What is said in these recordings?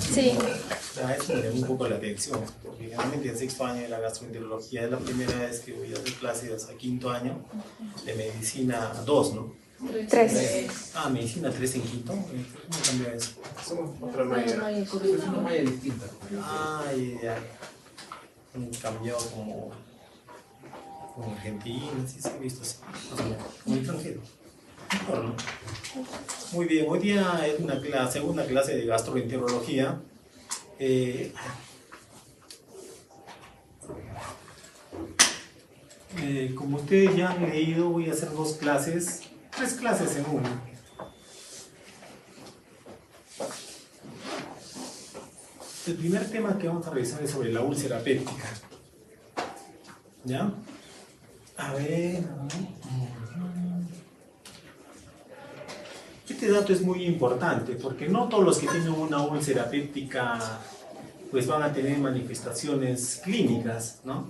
Sí. Eso me llamó un poco la atención, porque generalmente en sexto año de la gastroenterología es la primera vez que voy a hacer clases a quinto año de medicina 2, ¿no? 3. Ah, medicina 3 en quinto. ¿Cómo cambia eso? Somos otra malla. Es una malla distinta. Ah, ya. Cambió como Argentina, sí se ha visto así, más o menos, como extranjero. Mejor, ¿no? Muy bien, hoy día es una segunda clase de gastroenterología. Como ustedes ya han leído, voy a hacer tres clases en una. El primer tema que vamos a revisar es sobre la úlcera péptica. ¿Ya? A ver. Este dato es muy importante porque no todos los que tienen una úlcera péptica pues van a tener manifestaciones clínicas, ¿no?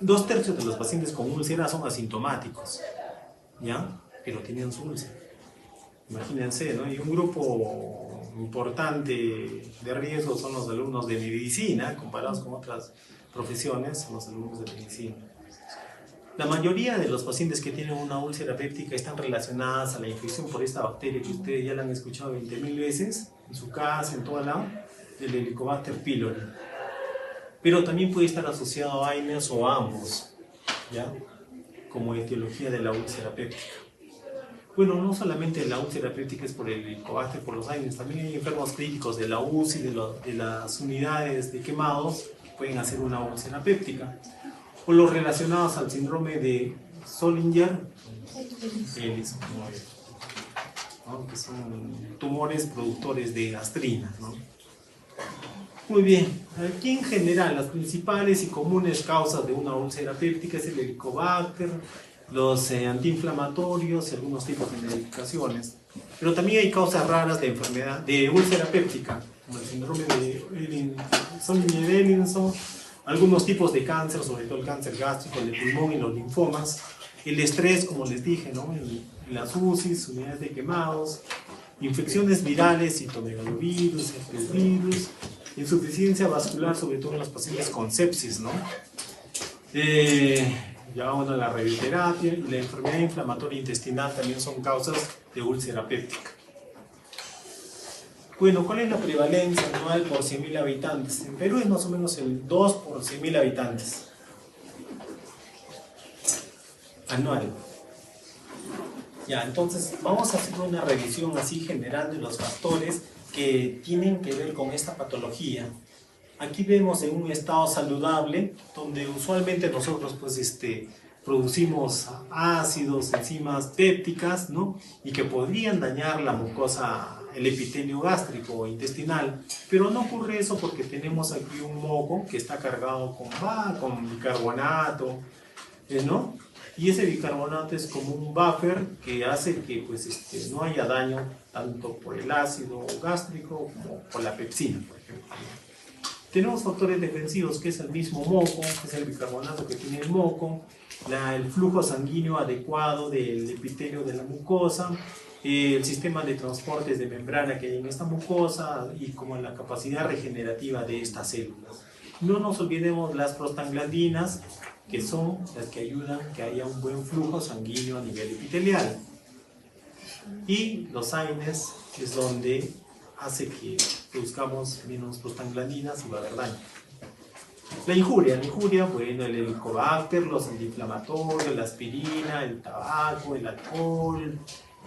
2/3 de los pacientes con úlcera son asintomáticos, ¿ya? Pero tienen su úlcera. Imagínense, ¿no? Y un grupo importante de riesgo son los alumnos de medicina, comparados con otras profesiones, son los alumnos de medicina. La mayoría de los pacientes que tienen una úlcera péptica están relacionadas a la infección por esta bacteria que ustedes ya la han escuchado 20.000 veces, en su casa, en todo lado, el Helicobacter pylori. Pero también puede estar asociado a AINES o a ambos, ¿ya? Como etiología de la úlcera péptica. Bueno, no solamente la úlcera péptica es por el Helicobacter, por los AINES, también hay enfermos críticos de la UCI, de las unidades de quemados, que pueden hacer una úlcera péptica. O los relacionados al síndrome de Zollinger-Ellison, ¿no? Que son tumores productores de gastrina, ¿no? Muy bien, aquí en general las principales y comunes causas de una úlcera péptica es el Helicobacter, los antiinflamatorios y algunos tipos de medicaciones. Pero también hay causas raras de enfermedad de úlcera péptica, como el síndrome de Zollinger-Ellison, algunos tipos de cáncer, sobre todo el cáncer gástrico, el de pulmón y los linfomas, el estrés, como les dije, ¿no? En las UCIs, unidades de quemados, infecciones virales, citomegalovirus, herpesvirus, insuficiencia vascular, sobre todo en los pacientes con sepsis, ¿no? Ya vamos a la radioterapia y la enfermedad inflamatoria intestinal también son causas de úlcera péptica. Bueno, ¿cuál es la prevalencia anual por 100.000 habitantes? En Perú es más o menos el 2 por 100.000 habitantes. Anual. Ya, entonces vamos a hacer una revisión así general de los factores que tienen que ver con esta patología. Aquí vemos en un estado saludable, donde usualmente nosotros pues producimos ácidos, enzimas pépticas, ¿no? Y que podrían dañar la mucosa, el epitelio gástrico o intestinal, pero no ocurre eso porque tenemos aquí un moco que está cargado con bicarbonato, ¿no? Y ese bicarbonato es como un buffer que hace que pues, no haya daño tanto por el ácido gástrico como por la pepsina, por ejemplo. Tenemos factores defensivos, que es el mismo moco, que es el bicarbonato que tiene el moco, el flujo sanguíneo adecuado del epitelio de la mucosa, el sistema de transportes de membrana que hay en esta mucosa y como la capacidad regenerativa de estas células. No nos olvidemos las prostaglandinas, que son las que ayudan a que haya un buen flujo sanguíneo a nivel epitelial. Y los AINES, que es donde hace que produzcamos menos prostaglandinas y va a haber daño. La injuria, bueno, el helicobacter, los antiinflamatorios, la aspirina, el tabaco, el alcohol,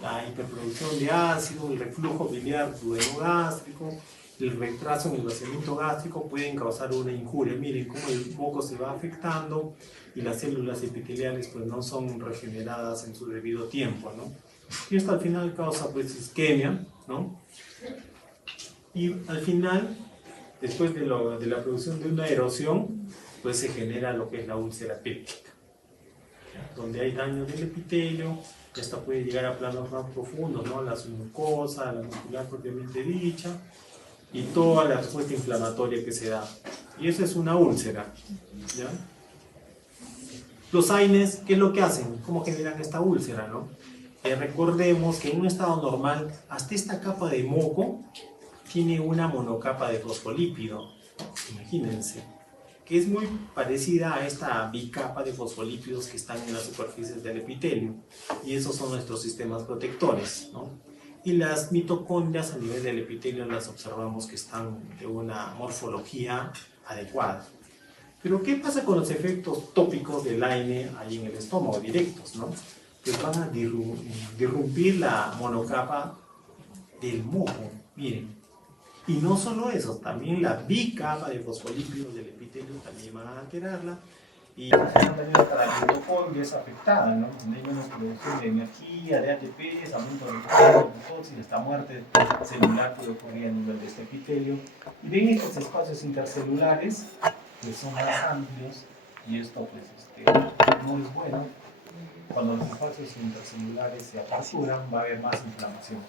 la hiperproducción de ácido, el reflujo biliar duodemogástrico, el retraso en el vaciamiento gástrico pueden causar una injuria. Miren cómo el moco se va afectando y las células epiteliales pues no son regeneradas en su debido tiempo, ¿no? Y esto al final causa pues isquemia, ¿no? Y al final, después de la producción de una erosión, pues se genera lo que es la úlcera péptica, donde hay daño del epitelio. Esta puede llegar a planos más profundos, ¿no? La submucosa, la muscular propiamente dicha, y toda la respuesta inflamatoria que se da. Y eso es una úlcera, ¿ya? Los AINES, ¿qué es lo que hacen? ¿Cómo generan esta úlcera, no? Recordemos que en un estado normal, hasta esta capa de moco tiene una monocapa de fosfolípido, imagínense, que es muy parecida a esta bicapa de fosfolípidos que están en las superficies del epitelio, y esos son nuestros sistemas protectores, ¿no? Y las mitocondrias a nivel del epitelio las observamos que están de una morfología adecuada. Pero ¿qué pasa con los efectos tópicos del AINE ahí en el estómago, directos, ¿no? Pues van a disrumpir la monocapa del moco, miren. Y no solo eso, también la bicapa de fosfolípidos del epitelio también van a alterarla. Y también la mitocondria es afectada, ¿no? Donde hay menos producción de energía, de ATP, aumento de glucosis, esta muerte celular puede ocurrir a nivel de este epitelio. Y ven estos espacios intercelulares, que son más amplios, y esto pues no es bueno. Cuando los espacios intercelulares se aperturan, va a haber más inflamación.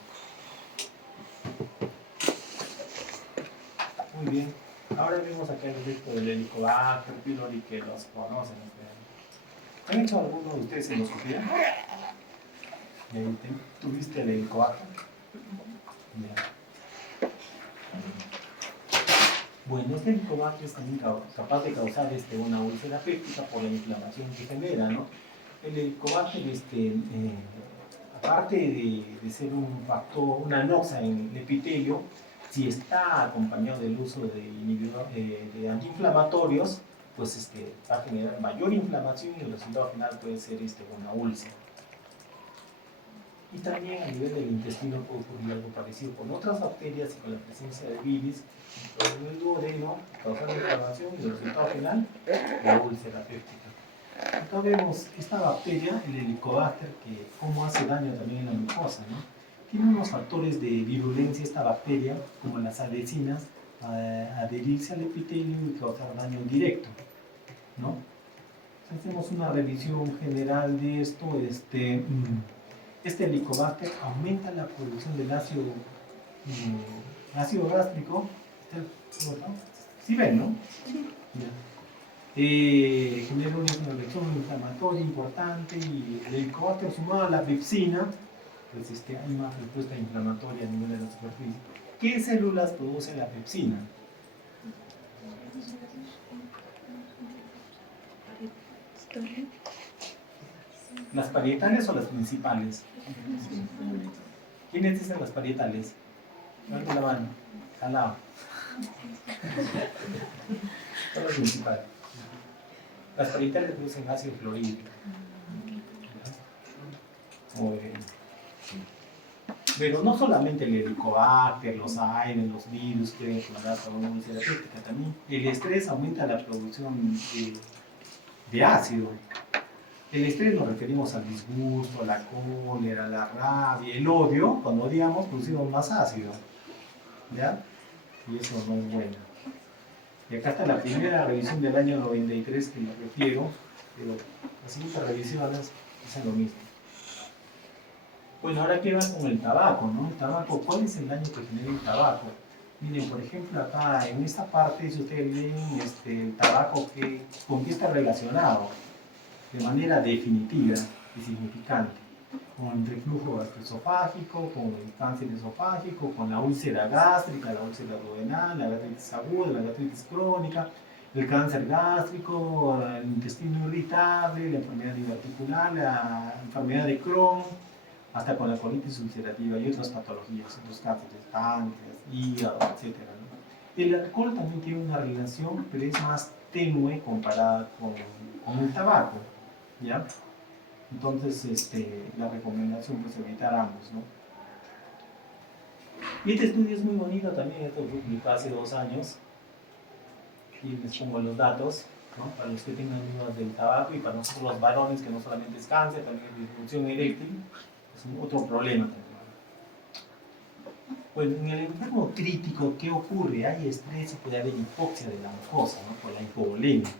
Muy bien. Ahora vemos acá el efecto del Helicobacter pylori, que los conocen. ¿Han hecho alguno de ustedes endoscopía? ¿Tuviste el Helicobacter? Bueno, este Helicobacter es también capaz de causar una úlcera péptica por la inflamación que genera, ¿no? El Helicobacter, aparte de ser un factor, una anoxa en el epitelio, si está acompañado del uso de antiinflamatorios, pues va a generar mayor inflamación y el resultado final puede ser una úlcera. Y también a nivel del intestino puede ocurrir algo parecido con otras bacterias y con la presencia de bilis en el duodeno, causando inflamación y el resultado final, la úlcera péptica. Acá vemos esta bacteria, el Helicobacter, que cómo hace daño también en la mucosa, ¿no? Tiene unos factores de virulencia esta bacteria, como las alecinas, adherirse al epitelio y causar daño directo, ¿no? Si hacemos una revisión general de esto, este Helicobacter aumenta la producción del ácido gástrico. ¿Sí ven, no? Sí. Genera una reacción inflamatoria importante, y el Helicobacter sumado a la pepsina, pues hay una respuesta inflamatoria a nivel de la superficie. ¿Qué células produce la pepsina? ¿Las parietales o las principales? ¿Quiénes dicen las parietales? Levanta la mano. Al lado. Son las principales. Las parietales producen ácido clorhídrico. Muy bien. Pero no solamente el Helicobacter, los AINE, los virus pueden generar una úlcera péptica, también el estrés aumenta la producción de ácido. El estrés nos referimos al disgusto, a la cólera, a la rabia, el odio. Cuando odiamos producimos más ácido, ¿ya? Y eso no es bueno. Y acá está la primera revisión del año 93 que me refiero, pero las siguientes revisiones dicen lo mismo. Bueno, ahora qué va con el tabaco, ¿no? El tabaco, ¿cuál es el daño que genera el tabaco? Miren, por ejemplo, acá en esta parte, si ustedes ven el tabaco, ¿con qué está relacionado? De manera definitiva y significante, con el reflujo gastroesofágico, con el cáncer esofágico, con la úlcera gástrica, la úlcera duodenal, la gastritis aguda, la gastritis crónica, el cáncer gástrico, el intestino irritable, la enfermedad diverticular, la enfermedad de Crohn, hasta con la colitis ulcerativa y otras patologías, otros cánceres, páncreas, hígado, etc., ¿no? El alcohol también tiene una relación, pero es más tenue comparada con el tabaco, ¿ya? Entonces, la recomendación es evitar ambos, ¿no? Y este estudio es muy bonito también, esto fue publicado hace 2 años, y les pongo los datos, ¿no? Para los que tengan dudas del tabaco, y para nosotros los varones, que no solamente es cáncer, también es disfunción eréctil, es otro problema también. Bueno, en el enfermo crítico, ¿qué ocurre? Hay estrés y puede haber hipoxia de la mucosa, ¿no? Por la hipovolemia.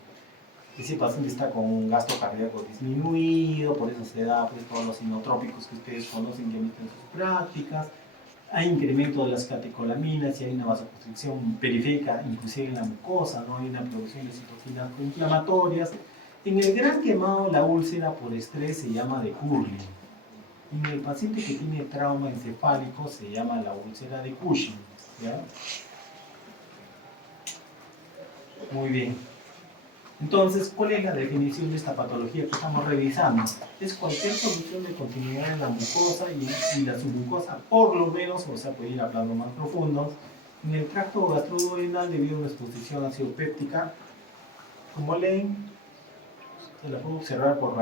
Ese paciente está con un gasto cardíaco disminuido, por eso se da pues, todos los inotrópicos que ustedes conocen que emiten sus prácticas. Hay incremento de las catecolaminas y hay una vasoconstricción periférica, inclusive en la mucosa, ¿no? Hay una producción de citoquinas inflamatorias. En el gran quemado, la úlcera por estrés se llama de Curley, En el paciente que tiene trauma encefálico se llama la úlcera de Cushing, ¿ya? Muy bien. Entonces, ¿cuál es la definición de esta patología que estamos revisando? Es cualquier solución de continuidad en la mucosa y la submucosa, por lo menos, o sea, puede ir a planos más profundos, en el tracto gastroduodenal debido a una exposición ácido péptica. Como leen, se la puede observar por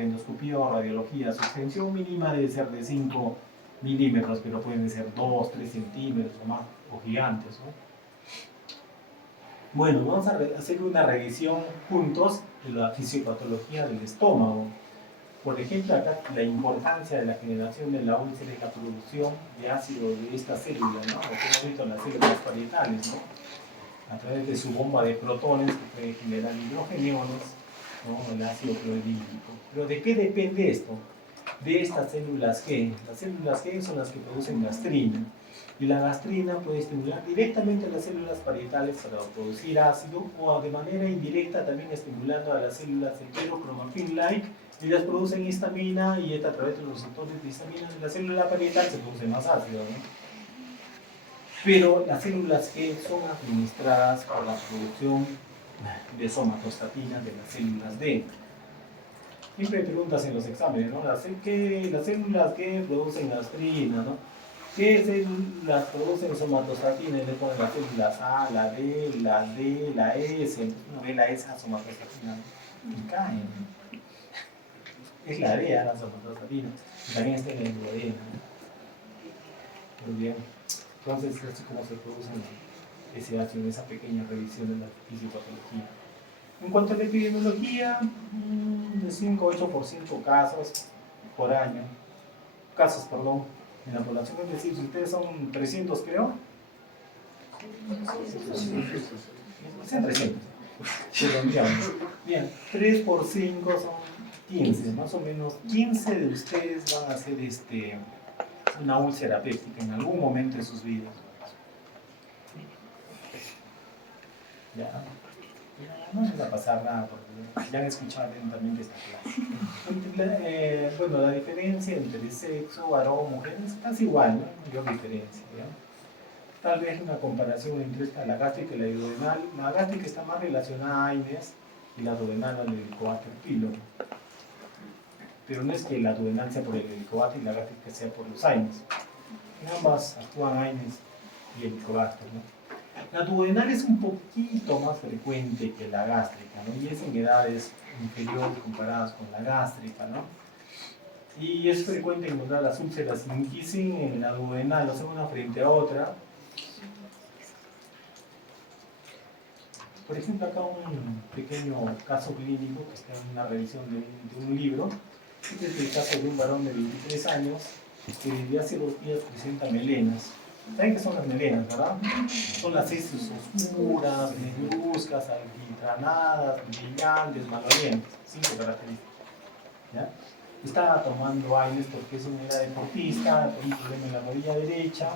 endoscopía o radiología. Su extensión mínima debe ser de 5 milímetros, pero pueden ser 2, 3 centímetros o más, o gigantes, ¿no? Bueno, vamos a hacer una revisión juntos de la fisiopatología del estómago. Por ejemplo, acá la importancia de la generación de la úlcera es la producción de ácido de esta célula, ¿no? Lo que hemos visto en las células parietales, ¿no? A través de su bomba de protones que puede generar hidrogeniones, ¿no? El ácido clorhídrico. ¿Pero de qué depende esto? De estas células G. Las células G son las que producen gastrina. Y la gastrina puede estimular directamente a las células parietales para producir ácido o de manera indirecta también estimulando a las células heterochromafin-like. Ellas producen histamina y a través de los receptores de histamina de la célula parietal se produce más ácido, ¿no? Pero las células G son administradas por la producción de somatostatinas de las células D. Siempre hay preguntas en los exámenes, ¿no? Las células que producen gastrina, ¿no? ¿Qué células producen somatostatina? Y le ponen las células A, la D, la D, la S. Uno ve la S a somatostatina, ¿no? Y caen. Es la D a la somatostatina. Y también está en el duodeno, ¿no? Muy bien. Entonces, esto es cómo se produce ese ácido en esa pequeña revisión de la fisiopatología. En cuanto a la epidemiología, de 5 a 8% casos por año. Casos, perdón, en la población. Es decir, si ustedes son 300, creo. Sean 300. Bien, 3 por 5 son 15. Más o menos 15 de ustedes van a hacer una úlcera péptica en algún momento de sus vidas. Ya. No les va a pasar nada, porque ya han escuchado atentamente esta clase. Bueno, la diferencia entre sexo, varón, mujer es casi igual, no hay mayor diferencia, ¿ya? Tal vez una comparación entre la gástrica y la duodenal. La gástrica está más relacionada a AINES y la duodenal al helicobacter pylori. Pero no es que la duodenal sea por el helicobacter y la gástrica sea por los AINES. En ambas actúan AINES y helicobacter, ¿no? La duodenal es un poquito más frecuente que la gástrica, ¿no? Y es en edades inferiores comparadas con la gástrica, ¿no? Y es frecuente encontrar las úlceras in kissing en la duodenal, o sea, una frente a otra. Por ejemplo, acá un pequeño caso clínico que está en una revisión de un libro. Este es el caso de un varón de 23 años que desde hace 2 días presenta melenas. ¿Saben qué son las melenas, verdad? Son las heces oscuras, negruzcas, alquitranadas, brillantes, malolientes. 5 características. ¿Ya? Estaba tomando AINES porque es era deportista, tenía un problema en la rodilla derecha.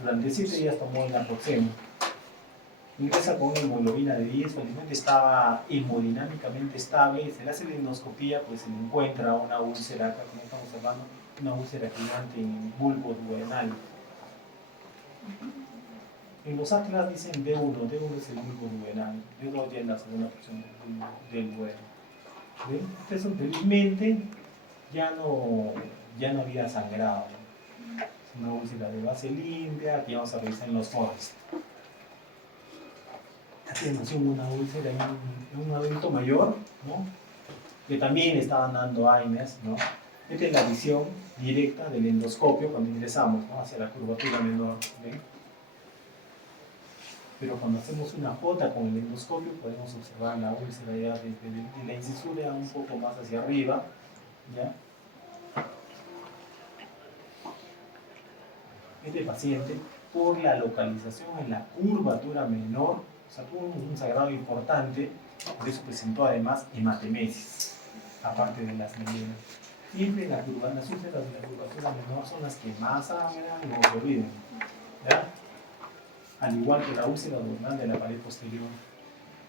Durante 7 días tomó el naproxeno. Ingresa con una hemoglobina de 10, felizmente estaba hemodinámicamente estable. Se le hace la endoscopía, pues se le encuentra una úlcera, acá como estamos hablando, una úlcera gigante en el bulbo duodenal. En los atlas dicen D1, D1 es el bulbo duodenal, D2 ya es la segunda porción del duodeno. Entonces, felizmente ya no había sangrado. Es una úlcera de base limpia, que vamos a revisar en los foros. Tenemos una úlcera en un adulto mayor, ¿no? Que también estaban dando AINES, ¿no? Esta es la visión directa del endoscopio cuando ingresamos, ¿no? Hacia la curvatura menor, ¿ven? Pero cuando hacemos una J con el endoscopio podemos observar la úlcera ya desde la incisura un poco más hacia arriba, ¿ya? Este paciente, por la localización en la curvatura menor, o sea, tuvo un sangrado importante, por eso presentó además hematemesis, aparte de las melenas. Siempre las úlceras de la curvatura menor son las que más sangran, no se olviden, ¿ya? Al igual que la úlcera duodenal de la pared posterior.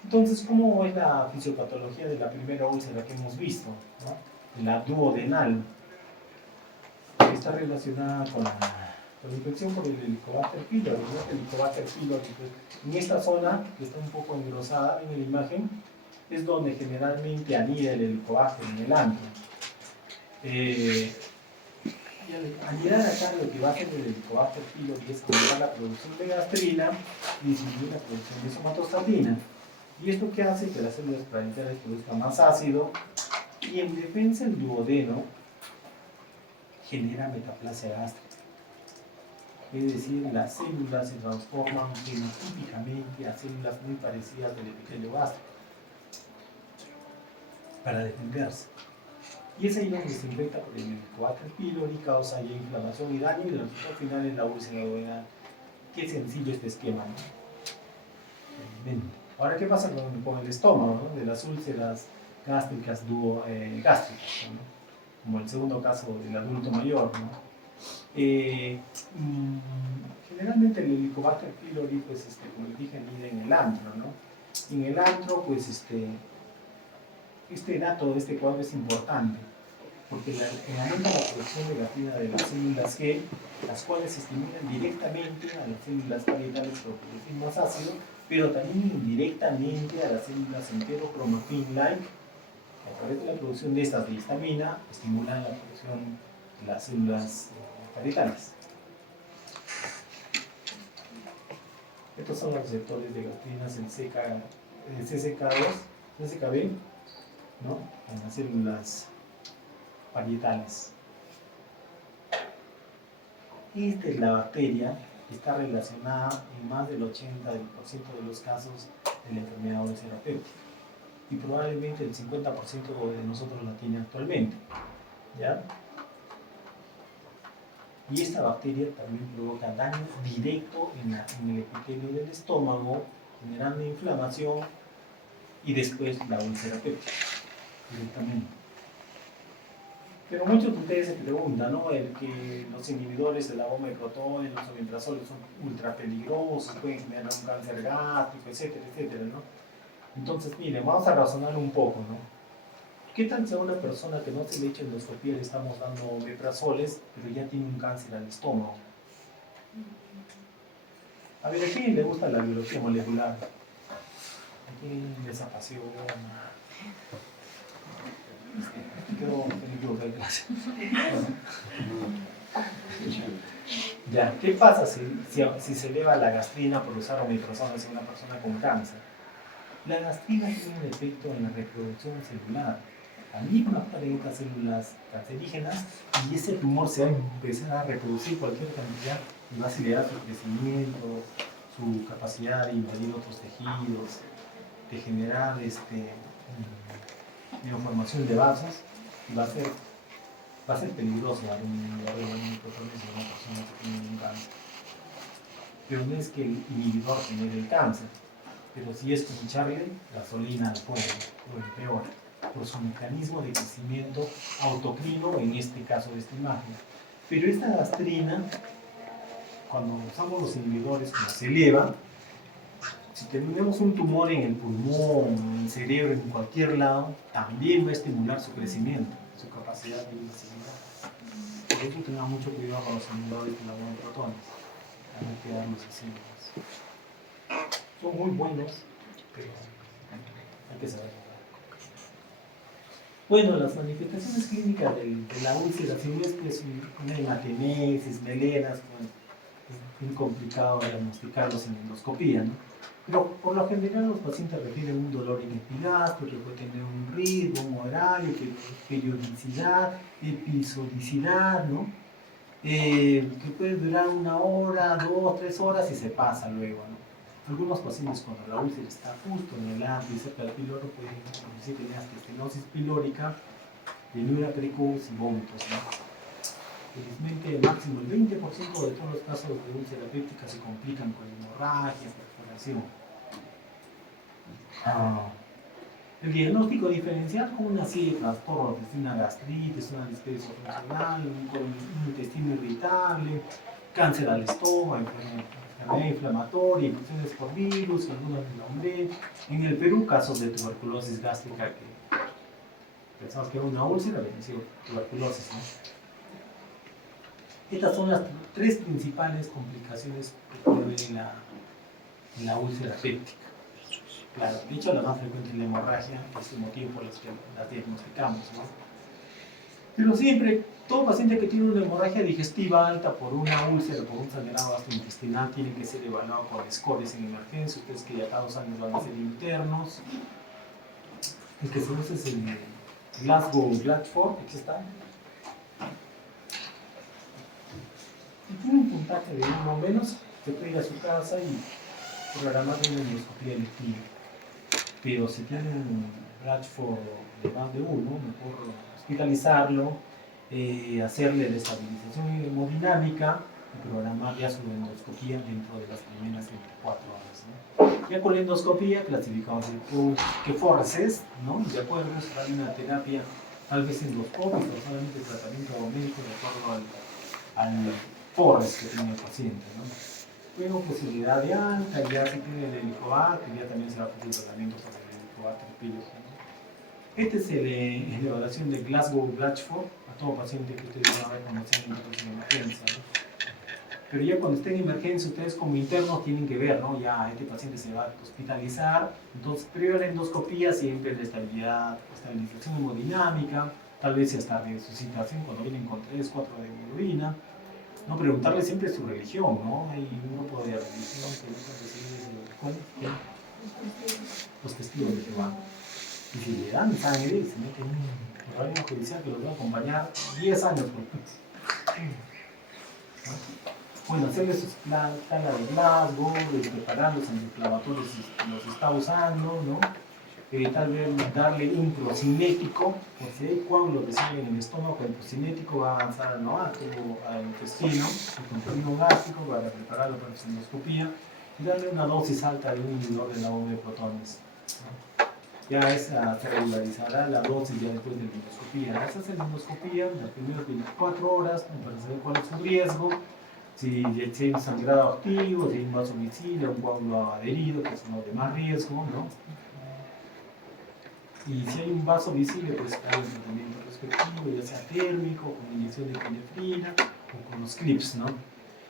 Entonces, ¿cómo es la fisiopatología de la primera úlcera que hemos visto, ¿no? La duodenal. está relacionada con la infección por el Helicobacter pylori, ¿no? El Helicobacter pylori, en esta zona, que está un poco engrosada en la imagen, es donde generalmente anida el Helicobacter, en el antro. Y al anidar acá, lo que va a hacer el Helicobacter pylori es aumentar la producción de gastrina y disminuir la producción de somatostatina. ¿Y esto qué hace? Que las células parentales produzcan más ácido, y en defensa el duodeno genera metaplasia gástrica. Es decir, las células se transforman fenotípicamente a células muy parecidas del epitelio gástrico para defenderse. Y es ahí donde se infecta por el Helicobacter pylori, causa ya inflamación y daño, y el resultado final es la úlcera duodenal. Qué sencillo este esquema, ¿no? Bien. Ahora, ¿qué pasa con el estómago, ¿no? De las úlceras gástricas gástricas, ¿no? Como el segundo caso del adulto mayor, ¿no? Generalmente el Helicobacter pylori, pues, como les dije, anida en el antro, ¿no? En el antro, pues, este dato, este cuadro es importante, porque aumenta la producción de gastrina de las células G, las cuales estimulan directamente a las células parietales por producir más ácido, pero también indirectamente a las células enterocromafin-like, que a través de la producción de estas de histamina, estimulan la producción de las células parietales. Estos son los receptores de gastrinas en CCK2, ¿no? En las células parietales. Esta es la bacteria que está relacionada en más del 80% de los casos de la enfermedad úlcera péptica, y probablemente el 50% de nosotros la tiene actualmente, ¿ya? Y esta bacteria también provoca daño directo en el epitelio del estómago, generando inflamación y después la úlcera péptica directamente. Pero muchos de ustedes se preguntan, ¿no? Que los inhibidores de la bomba de protones, los omeprazoles, son ultra peligrosos, pueden generar un cáncer gástrico, etcétera, etcétera, ¿no? Entonces, miren, vamos a razonar un poco, ¿no? ¿Qué tal si a una persona que no se le echa endoscopía le estamos dando omeprazoles, pero ya tiene un cáncer al estómago? A ver, ¿a quién le gusta la biología molecular? ¿A quién les apasiona? Ya, ¿qué pasa si se eleva la gastrina por usar omeprazoles en una persona con cáncer? La gastrina tiene un efecto en la reproducción celular. También va a actuar en estas células cancerígenas, y ese tumor se va a empezar a reproducir cualquier cantidad y va a acelerar su crecimiento, su capacidad de invadir otros tejidos, de generar neoformación de vasos, y va a ser peligroso dar un protones a una persona que tiene un cáncer. Pero no es que el inhibidor genere el cáncer, pero sí es como echarle gasolina al fuego, o empeora, por su mecanismo de crecimiento autocrino, en este caso de esta imagen. Pero esta gastrina, cuando usamos los inhibidores, cuando se eleva, si tenemos un tumor en el pulmón, en el cerebro, en cualquier lado, también va a estimular su crecimiento, su capacidad de invasividad. Por eso tengan mucho cuidado con los inhibidores de la bomba de protones. Hay que darlos así. Son muy buenos, pero hay que saber. Bueno, las manifestaciones clínicas de la úlcera, si no es que es una hematemesis, melenas, es muy complicado diagnosticarlos en endoscopía, ¿no? Pero por lo general los pacientes refieren un dolor en epigastro, que puede tener un ritmo, un horario, periodicidad, episodicidad, ¿no? Que puede durar 1 hora, 2, 3 horas y se pasa luego, ¿no? Algunos pacientes, cuando la úlcera está justo en el antro y cerca del piloro, pueden producir estenosis pilórica, venura precoz y vómitos, ¿no? Felizmente, máximo el 20% de todos los casos de úlcera péptica se complican con hemorragia, perforación. El diagnóstico diferencial con una serie de trastornos, una gastritis, una dispesia funcional, un intestino irritable, cáncer al estómago, enfermedad inflamatoria, infecciones por virus, algunas de nombre. En el Perú, casos de tuberculosis gástrica que pensamos que era una úlcera, había sido tuberculosis, ¿no? Estas son las tres principales complicaciones que puede haber en la úlcera péptica. Claro, de hecho la más frecuente es la hemorragia, es el motivo por el que las diagnosticamos, ¿no? Pero siempre, todo paciente que tiene una hemorragia digestiva alta por una úlcera, por un sangrado gastrointestinal, tiene que ser evaluado con scores en emergencia. Ustedes que ya cada 2 años van a ser internos. El que se usa es el Glasgow-Blatchford, aquí está. Si tiene un puntaje de 1 o menos, se puede ir a su casa y programar una endoscopia electiva. Pero si tiene un Blatchford de más de 1, mejor hospitalizarlo, hacerle la estabilización hemodinámica y programar ya su endoscopia dentro de las primeras 24 horas, ¿no? Ya con la endoscopia clasificamos qué forres es, ¿no? De acuerdo a una terapia tal vez endoscópica o solamente tratamiento médico de acuerdo al forres que tiene el paciente, ¿no? Bueno, posibilidad de alta, ya si tiene el helicobacter, ya también se va a pedir tratamiento para el helicobacter pylori, ¿no? Esta es la evaluación de Glasgow-Blatchford a todo paciente que ustedes van a ver cuando estén en emergencia, ¿no? Pero ya cuando estén en emergencia, ustedes como internos tienen que ver, ¿no? Ya este paciente se va a hospitalizar, entonces previo a la endoscopía siempre la estabilización hemodinámica, tal vez hasta resucitación cuando vienen con 3, 4 de bilirrubina. No, preguntarle siempre su religión, ¿no? Hay un grupo de religión que busca recibir ¿cuál? Los testigos de Jehová. Y si le dan sangre, se meten en un órgano judicial que los va a acompañar 10 años por ¿no? Bueno, hacerle su escala de Glasgow, preparar los antiinflamatorios si los está usando, ¿no? Tal vez darle un procinético, porque cuando lo reciben en el estómago, el procinético va a avanzar, ¿no? al intestino, el contenido gástrico, para prepararlo para su endoscopía, y darle una dosis alta de un inhibidor de la bomba de protones, ¿no? Ya se regularizará la dosis ya después de la endoscopía. Esa es la endoscopía, las primeras 24 horas, para saber cuál es su riesgo, si hay un sangrado activo, si hay un vaso visible, un coágulo adherido, que son los de más riesgo, ¿no? Y si hay un vaso visible, pues hay un tratamiento respectivo, ya sea térmico, con inyección de epinefrina o con los clips, ¿no?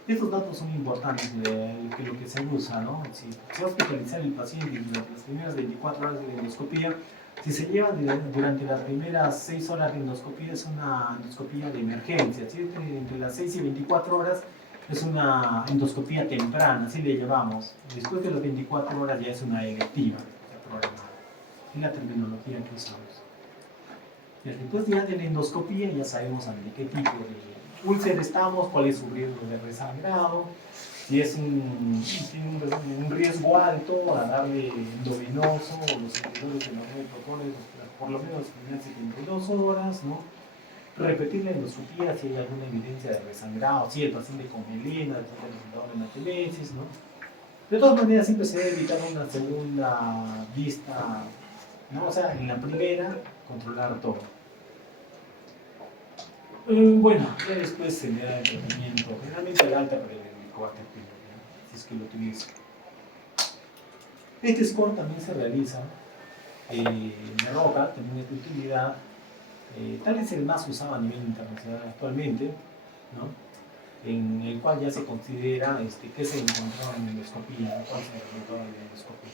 Estos datos son importantes de lo que se usa, ¿no? Si se va a hospitalizar el paciente durante las primeras 24 horas de endoscopía, si se lleva durante las primeras 6 horas de endoscopía, es una endoscopía de emergencia, ¿sí? Entre las 6 y 24 horas es una endoscopía temprana, así le llamamos. Después de las 24 horas ya es una electiva, programada. Es la terminología que usamos. Y después ya de la endoscopía ya sabemos ante qué tipo de úlcera estamos, cuál es su riesgo de resangrado, si tiene un riesgo alto a darle endovenoso o los inhibidores de los protones por lo menos en 72 horas, ¿no? Repetir la endoscopía si hay alguna evidencia de resangrado, si el paciente con melena, si hay resultado de anatelesis, ¿no? De todas maneras siempre se debe evitar una segunda vista, ¿no? O sea, en la primera controlar todo. Bueno, ya después se le da el tratamiento, generalmente el alta para el helicobacter pylori, ¿no? Si es que lo utiliza. Este score también se realiza en la roca, también es de utilidad, tal vez el más usado a nivel internacional actualmente, ¿no? En el cual ya se considera qué se encontró en la endoscopía, cuál se encontró en la endoscopía.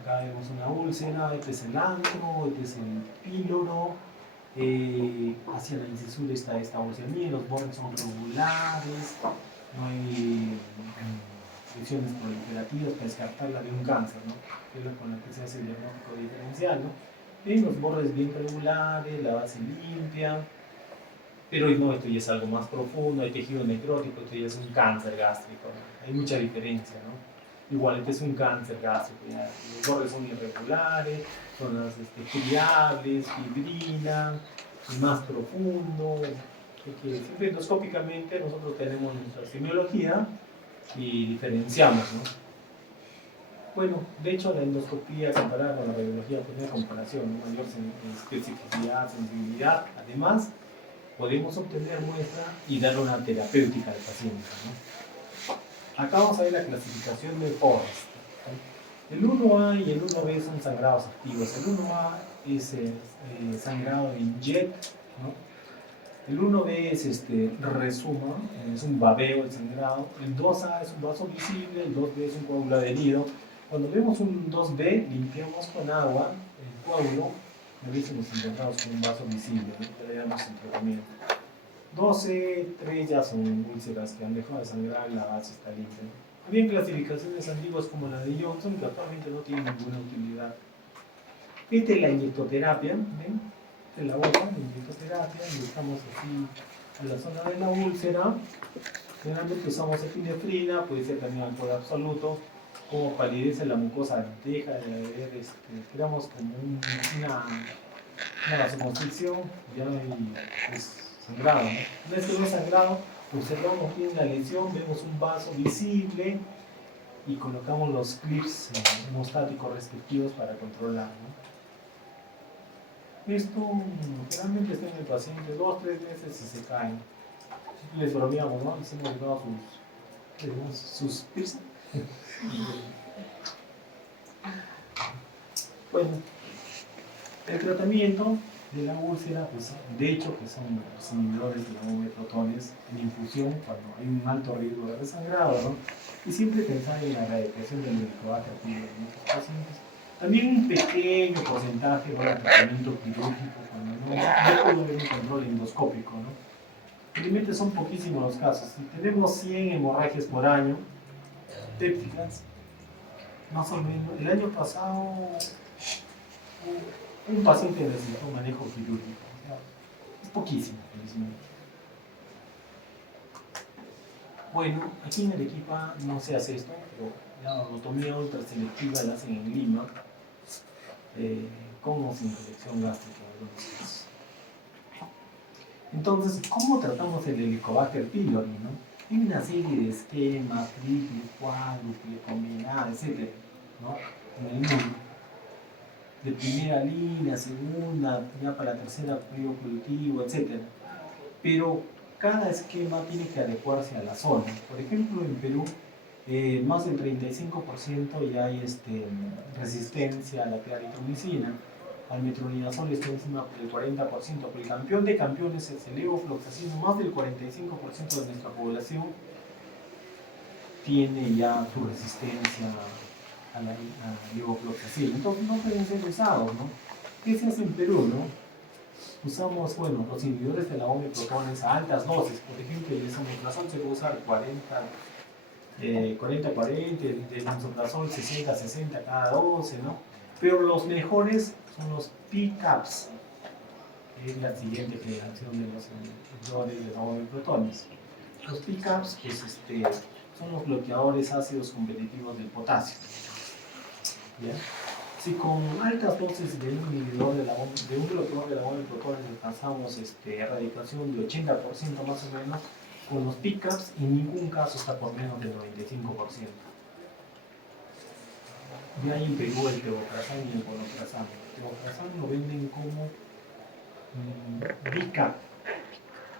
Acá vemos una úlcera, este es el antro, este es el píloro, hacia la incisura está esta úlcera, los bordes son regulares, no hay lesiones proliferativas para descartarla de un cáncer, ¿no? Que es con la que se hace el diagnóstico diferencial, ¿no? Y los bordes bien regulares, la base limpia, pero no, esto ya es algo más profundo, hay tejido necrótico, esto ya es un cáncer gástrico, ¿no? Hay mucha diferencia, ¿no? Igual, este es un cáncer gástrico, ¿ya? Los bordes son irregulares, zonas friables, fibrina, más profundo. Siempre endoscópicamente nosotros tenemos nuestra semiología y diferenciamos, ¿no? Bueno, de hecho la endoscopía comparada con la radiología tiene comparación, ¿no? Mayor especificidad, sensibilidad. Además, podemos obtener muestra y dar una terapéutica al paciente, ¿no? Acá vamos a ver la clasificación de Forrest. El 1A y el 1B son sangrados activos. El 1A es sangrado en jet, ¿no? El 1B es resuma, es un babeo el sangrado. El 2A es un vaso visible, el 2B es un coágulo adherido. Cuando vemos un 2B, limpiamos con agua el coágulo. A veces nos encontramos con un vaso visible, ¿no? Pero ya no es el tratamiento. 12, 3 ya son úlceras que han dejado de sangrar, la base está limpia. Había clasificaciones antiguas como la de Johnson que actualmente no tienen ninguna utilidad. Esta es la inyectoterapia, ¿ven? De la boca, la inyectoterapia, inyectamos así a la zona de la úlcera. Generalmente usamos epinefrina, puede ser también alcohol absoluto. Como palidece la mucosa, deja de haber, digamos, como una vasoconstricción, ya hay sangrado, ¿no? Una vez que no es sangrado, observamos bien la lesión, vemos un vaso visible y colocamos los clips hemostáticos respectivos para controlar, ¿no? Esto generalmente está en el paciente 2-3 meses y se caen. Les bromeamos, ¿no? Les hemos llevado sus piercing. Bueno, el tratamiento de la úlcera, pues, de hecho, que son los inhibidores de la bomba de protones en infusión cuando hay un alto riesgo de resangrado, ¿no? Y siempre pensar en la erradicación del helicobacter pylori en estos pacientes. También un pequeño porcentaje va al tratamiento quirúrgico cuando no puede haber un control endoscópico, ¿no? Realmente son poquísimos los casos. Si tenemos 100 hemorragias por año, pépticas, más o menos, el año pasado un paciente necesitó manejo quirúrgico. O sea, es poquísimo, felizmente. Bueno, aquí en Arequipa no se hace esto, pero la ototomía ultraselectiva la hacen en Lima, con o sin infección gástrica en algunos casos. Entonces, ¿cómo tratamos el Helicobacter pylori, no? Hay una serie de esquemas, triple, cuádruple, combinada, etc., ¿no? En el mundo. De primera línea, segunda, ya para la tercera periodo cultivo, etc. Pero cada esquema tiene que adecuarse a la zona. Por ejemplo, en Perú, más del 35% ya hay resistencia a la claritromicina. Al metronidazol está encima del 40%, pero el campeón de campeones es el levofloxacino. Más del 45% de nuestra población tiene ya su resistencia a la levofloxacina. Entonces no pueden ser usados, ¿no? ¿Qué se hace en Perú, no? Usamos, bueno, los inhibidores de la bomba de protones a altas dosis. Por ejemplo, el esomeprazol se puede usar 40-40, el lansoprazol 60-60 cada 12, ¿no? Pero los mejores son los PCAPs, que es la siguiente generación de los inhibidores de la bomba de protones. Los PCAPs, pues, son los bloqueadores ácidos competitivos del potasio. ¿Ya? Si con altas dosis de un inhibidor de un bloqueador de la bomba de protones alcanzamos erradicación de 80% más o menos, con los PCAPs en ningún caso está por menos del 95%. Ya hay en Perú el tevotrazán y el vonoprazán. El tevotrazán lo venden como BICAP,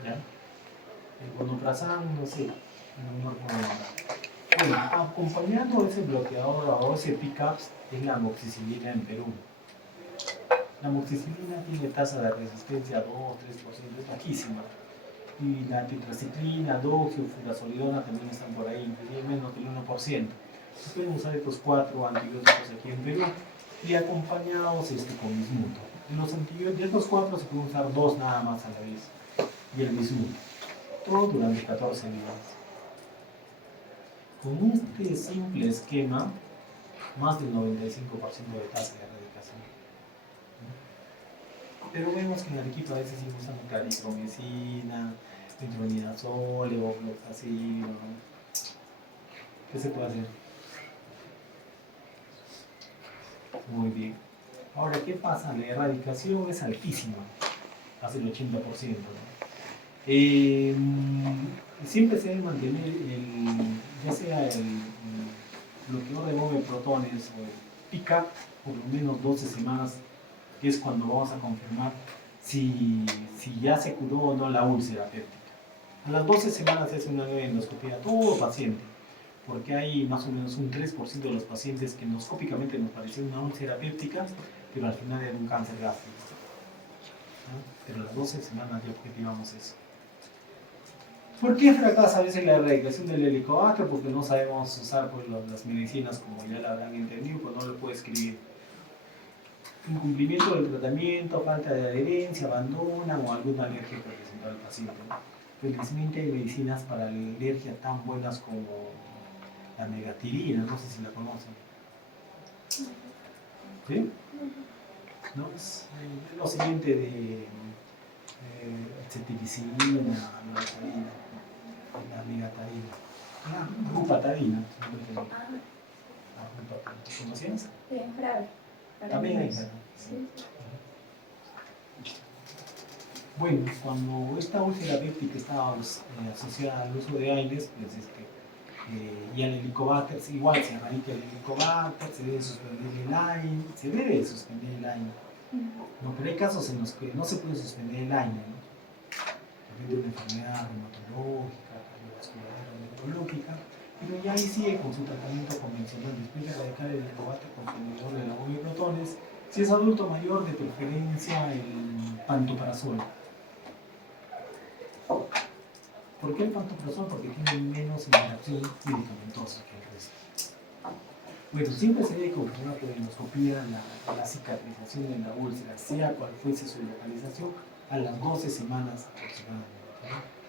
¿ya? El vonoprazán, no sé, no recuerdo nada. Bueno, acompañando ese bloqueador o ese PCAPs es la amoxicilina en Perú. La amoxicilina tiene tasa de resistencia 2-3%, es bajísima. Y la tetraciclina, doxio, furasolidona también están por ahí, inclusive menos del 1%. Se pueden usar estos 4 antibióticos aquí en Perú y acompañados con bismuto. De estos 4 se pueden usar 2 nada más a la vez y el bismuto. Todo durante 14 días. Con este simple esquema, más del 95% de tasa de erradicación. Pero vemos que en Arequipa a veces sí usan claritromicina, metronidazol, levofloxacino, ¿no? ¿Qué se puede hacer? Muy bien. Ahora, ¿qué pasa? La erradicación es altísima, hace el 80%, ¿no? Siempre se debe mantener ya sea el bloqueador de bomba de protones o el PICAP por lo menos 12 semanas, que es cuando vamos a confirmar si ya se curó o no la úlcera péptica. A las 12 semanas se hace una nueva endoscopia a todo paciente, porque hay más o menos un 3% de los pacientes que endoscópicamente nos pareció una úlcera péptica, pero al final era un cáncer gástrico. ¿no? Pero las 12 semanas ya objetivamos eso. ¿Por qué fracasa a veces la erradicación del helicobacter? Porque no sabemos usar pues, las medicinas como ya la habrán entendido, pues no lo puedo escribir. Incumplimiento del tratamiento, falta de adherencia, abandonan o alguna alergia que presenta el paciente, ¿no? Felizmente hay medicinas para la alergia tan buenas como la megatirina, no sé si la conocen. ¿Sí? ¿No? Es lo siguiente de cetiricina, la megatarina, la bupatarina. ¿Conocías? Sí, grave. También hay grave. Sí. Bueno, cuando esta úlcera péptica estaba asociada al uso de AINES, pues y el helicobacter, igual se erradica el helicobacter, se debe suspender el AINE, ¿no? Pero hay casos en los que no se puede suspender el AINE, ¿no? Por ejemplo, una enfermedad reumatológica, cardiovascular o neurológica, pero ya ahí sigue con su tratamiento convencional, después de erradicar el helicobacter con su inhibidor de la bomba de protones. Si es adulto mayor, de preferencia el pantoprazol. ¿Por qué el pantoprazol? Porque tiene menos interacción medicamentosa que el resto. Bueno, siempre se debe confirmar por endoscopía la cicatrización de la úlcera, sea cual fuese su localización, a las 12 semanas aproximadamente, ¿no?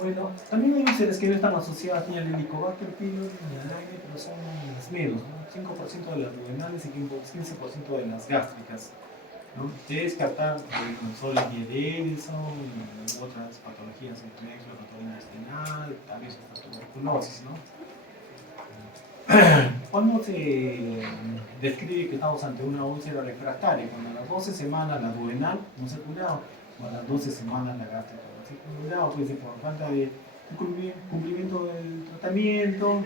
Bueno, también hay úlceras que no están asociadas ni al Helicobacter pylori ni al AINE, pero son las menos, ¿no? 5% de las duodenales y 15% de las gástricas, ¿no? De descartar solo el Edison y otras patologías, enfermedad intestinal, tal vez hasta tuberculosis, ¿no? ¿Cuándo se describe que estamos ante una úlcera refractaria? Cuando a las 12 semanas la duodenal no se ha curado, o a las 12 semanas la gástrica no se ha curado, puede ser por falta de cumplimiento del tratamiento,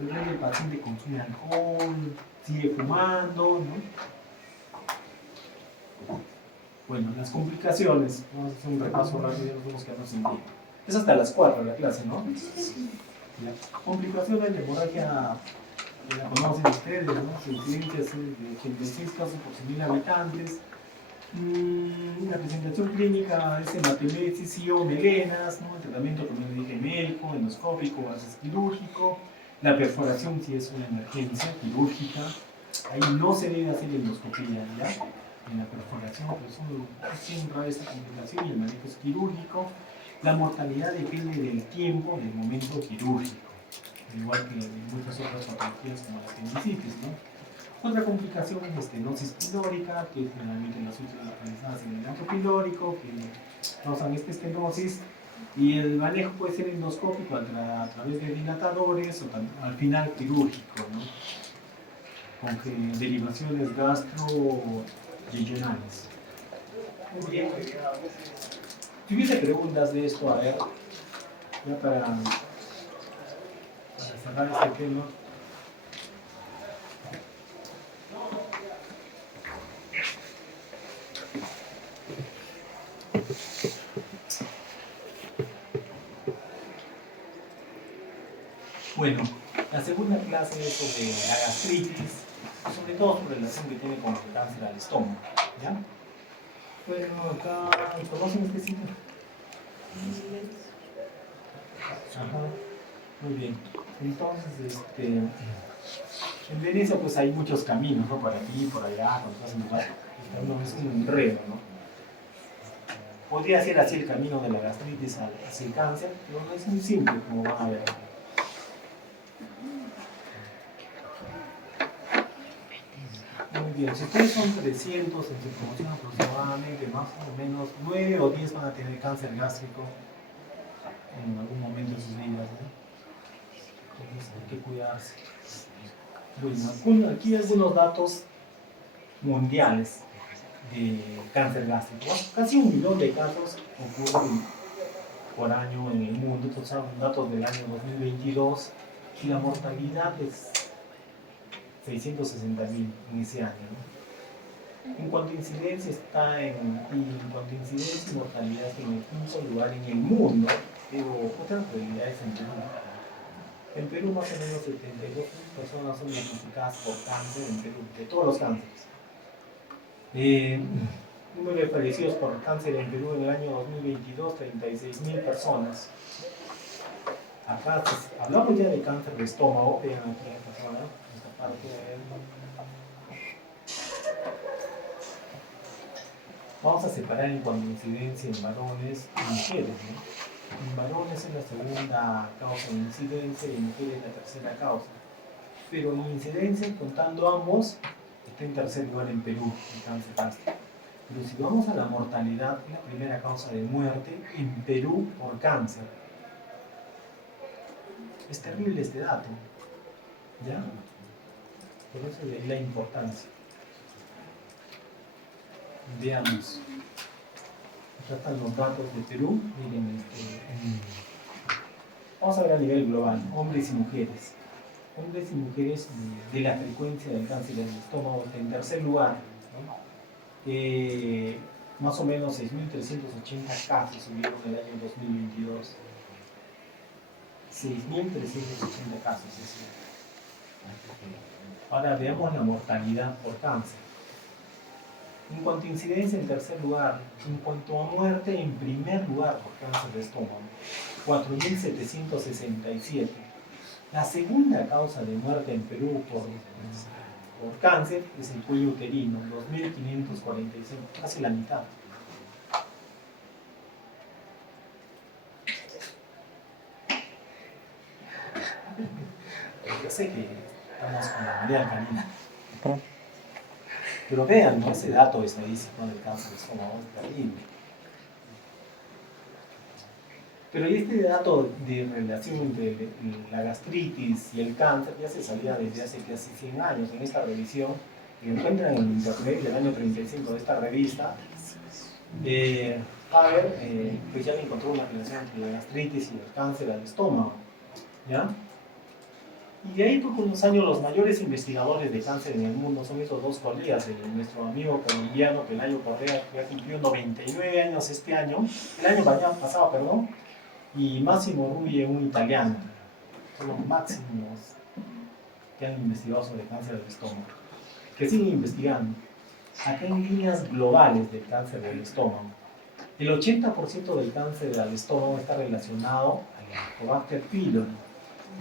el paciente consume alcohol, sigue fumando, ¿no? Bueno, las complicaciones, vamos a hacer un repaso rápido, nos vamos quedando sin tiempo. Es hasta las 4 la clase, ¿no? ¿Ya? Complicaciones de hemorragia, que la conocen ustedes, ¿no? Su incidencia es de 86 casos por 100.000 habitantes. La presentación clínica es hematomesis y o melenas, ¿no? El tratamiento, como les dije, médico, endoscópico, a veces quirúrgico. La perforación si es una emergencia quirúrgica. Ahí no se debe hacer endoscopía, ¿ya? En la perforación, pues es siempre esta complicación y el manejo es quirúrgico. La mortalidad depende del tiempo, del momento quirúrgico, igual que en muchas otras patologías como la apendicitis, ¿no? Otra complicación es estenosis pilórica, que es generalmente las úlceras localizadas en el ancho pilórico, que causan esta estenosis, y el manejo puede ser endoscópico a través de dilatadores o al final quirúrgico, ¿no? Con derivaciones gastro-yeyunales. Muy bien. Si hubiese preguntas de esto, a ver, ya para cerrar este tema. Bueno, la segunda clase es sobre la gastritis, sobre todo su relación que tiene con el cáncer al estómago, ¿ya? Bueno, acá, ¿conocen este sitio? Ajá, muy bien. Entonces, en Venecia pues hay muchos caminos, ¿no? Por aquí, por allá, por todas partes. Uno es un enredo, ¿no? Podría ser así el camino de la gastritis hacia el cáncer, pero no es muy simple, como van a ver. Muy bien, si ustedes son 300 en circulación aproximadamente, más o menos 9 o 10 van a tener cáncer gástrico en algún momento de sus vidas, ¿no? Entonces hay que cuidarse. Bueno, aquí hay algunos datos mundiales de cáncer gástrico. Casi 1.000.000 de casos ocurren por año en el mundo. Estos son datos del año 2022 y la mortalidad es 660.000 en ese año, ¿no? En cuanto a incidencia y mortalidad está en el quinto lugar en el mundo, pero otras realidades en Perú. En Perú más o menos 72 personas son diagnosticadas por cáncer en Perú, de todos los cánceres. Número de fallecidos por cáncer en Perú en el año 2022, 36.000 personas. Acá hablamos ya de cáncer de estómago, vean aquí esta zona, esta parte. Vamos a separar en cuanto a incidencia en varones y mujeres, ¿no? En varones es la segunda causa de incidencia y en mujeres la tercera causa. Pero en incidencia, contando ambos, está en tercer lugar en Perú, el cáncer gástrico. Pero si vamos a la mortalidad, es la primera causa de muerte en Perú por cáncer. Es terrible este dato, ¿ya? Por eso de ahí la importancia. Veamos. Acá están los datos de Perú. Miren, vamos a ver a nivel global, hombres y mujeres. Hombres y mujeres de la frecuencia del cáncer del estómago en tercer lugar, ¿no? Más o menos 6.380 casos hubieron en el año 2022. 6.380 casos. Ahora veamos la mortalidad por cáncer. En cuanto a incidencia, en tercer lugar. En cuanto a muerte, en primer lugar por cáncer de estómago, 4.767. La segunda causa de muerte en Perú por cáncer es el cuello uterino, 2.545, casi la mitad. Yo sé que estamos con la María canina. Pero vean, ¿no? Ese dato estadístico del cáncer de estómago es terrible. Pero este dato de relación entre la gastritis y el cáncer ya se sabía desde hace casi 100 años en esta revisión que encuentran en internet del año 35 de esta revista. Haber pues ya encontró una relación entre la gastritis y el cáncer al estómago, ¿ya? Y de ahí por unos años los mayores investigadores de cáncer en el mundo son esos dos colegas, nuestro amigo colombiano Pelayo Correa, que ha cumplido 99 años este año, el año pasado, perdón, y Massimo Ruggie, un italiano. Son los máximos que han investigado sobre cáncer del estómago, que siguen investigando. Acá en líneas globales del cáncer del estómago, el 80% del cáncer del estómago está relacionado al Helicobacter pylori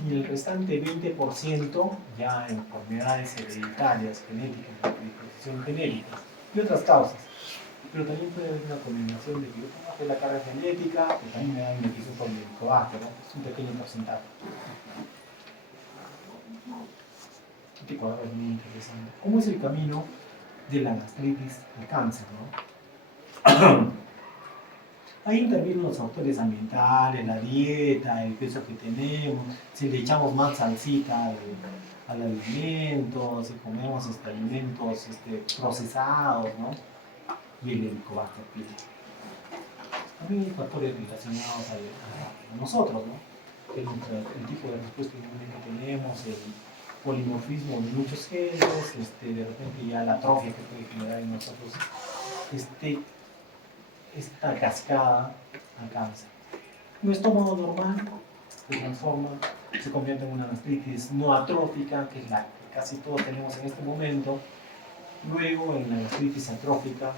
y el restante 20% ya en enfermedades hereditarias, genéticas, de predisposición genética y otras causas. Pero también puede haber una combinación de que yo tengo que la carga genética, que también me da beneficio por el Helicobacter, ¿no? Es un pequeño porcentaje. Este cuadro es muy interesante. ¿Cómo es el camino de la gastritis al cáncer, ¿no? Ahí intervienen los factores ambientales, la dieta, el peso que tenemos, si le echamos más salsita al alimento, si comemos alimentos procesados, ¿no? Y el Helicobacter pylori. También hay factores relacionados a nosotros, ¿no? El tipo de respuesta inmune que tenemos, el polimorfismo de muchos genes, de repente ya la atrofia que puede generar en nosotros esta cascada al cáncer. Un estómago normal se transforma, se convierte en una gastritis no atrófica, que es la que casi todos tenemos en este momento, luego en la gastritis atrófica,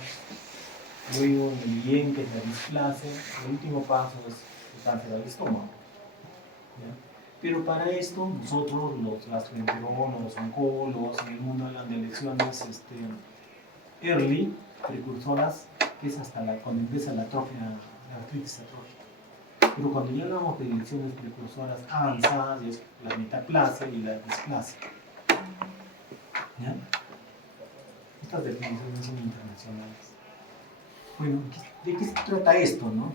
luego en el IEN, que es la displasia, el último paso es el cáncer del estómago. ¿Ya? Pero para esto, nosotros, los gastroenterólogos, los oncólogos, en el mundo hablan de lesiones early, precursoras, que es hasta cuando empieza la atrofia, la artritis atrófica. Pero cuando ya hablamos de lesiones precursoras avanzadas, es la metaplasia y la displasia. ¿Ya? Estas definiciones son internacionales. Bueno, ¿de qué se trata esto, no?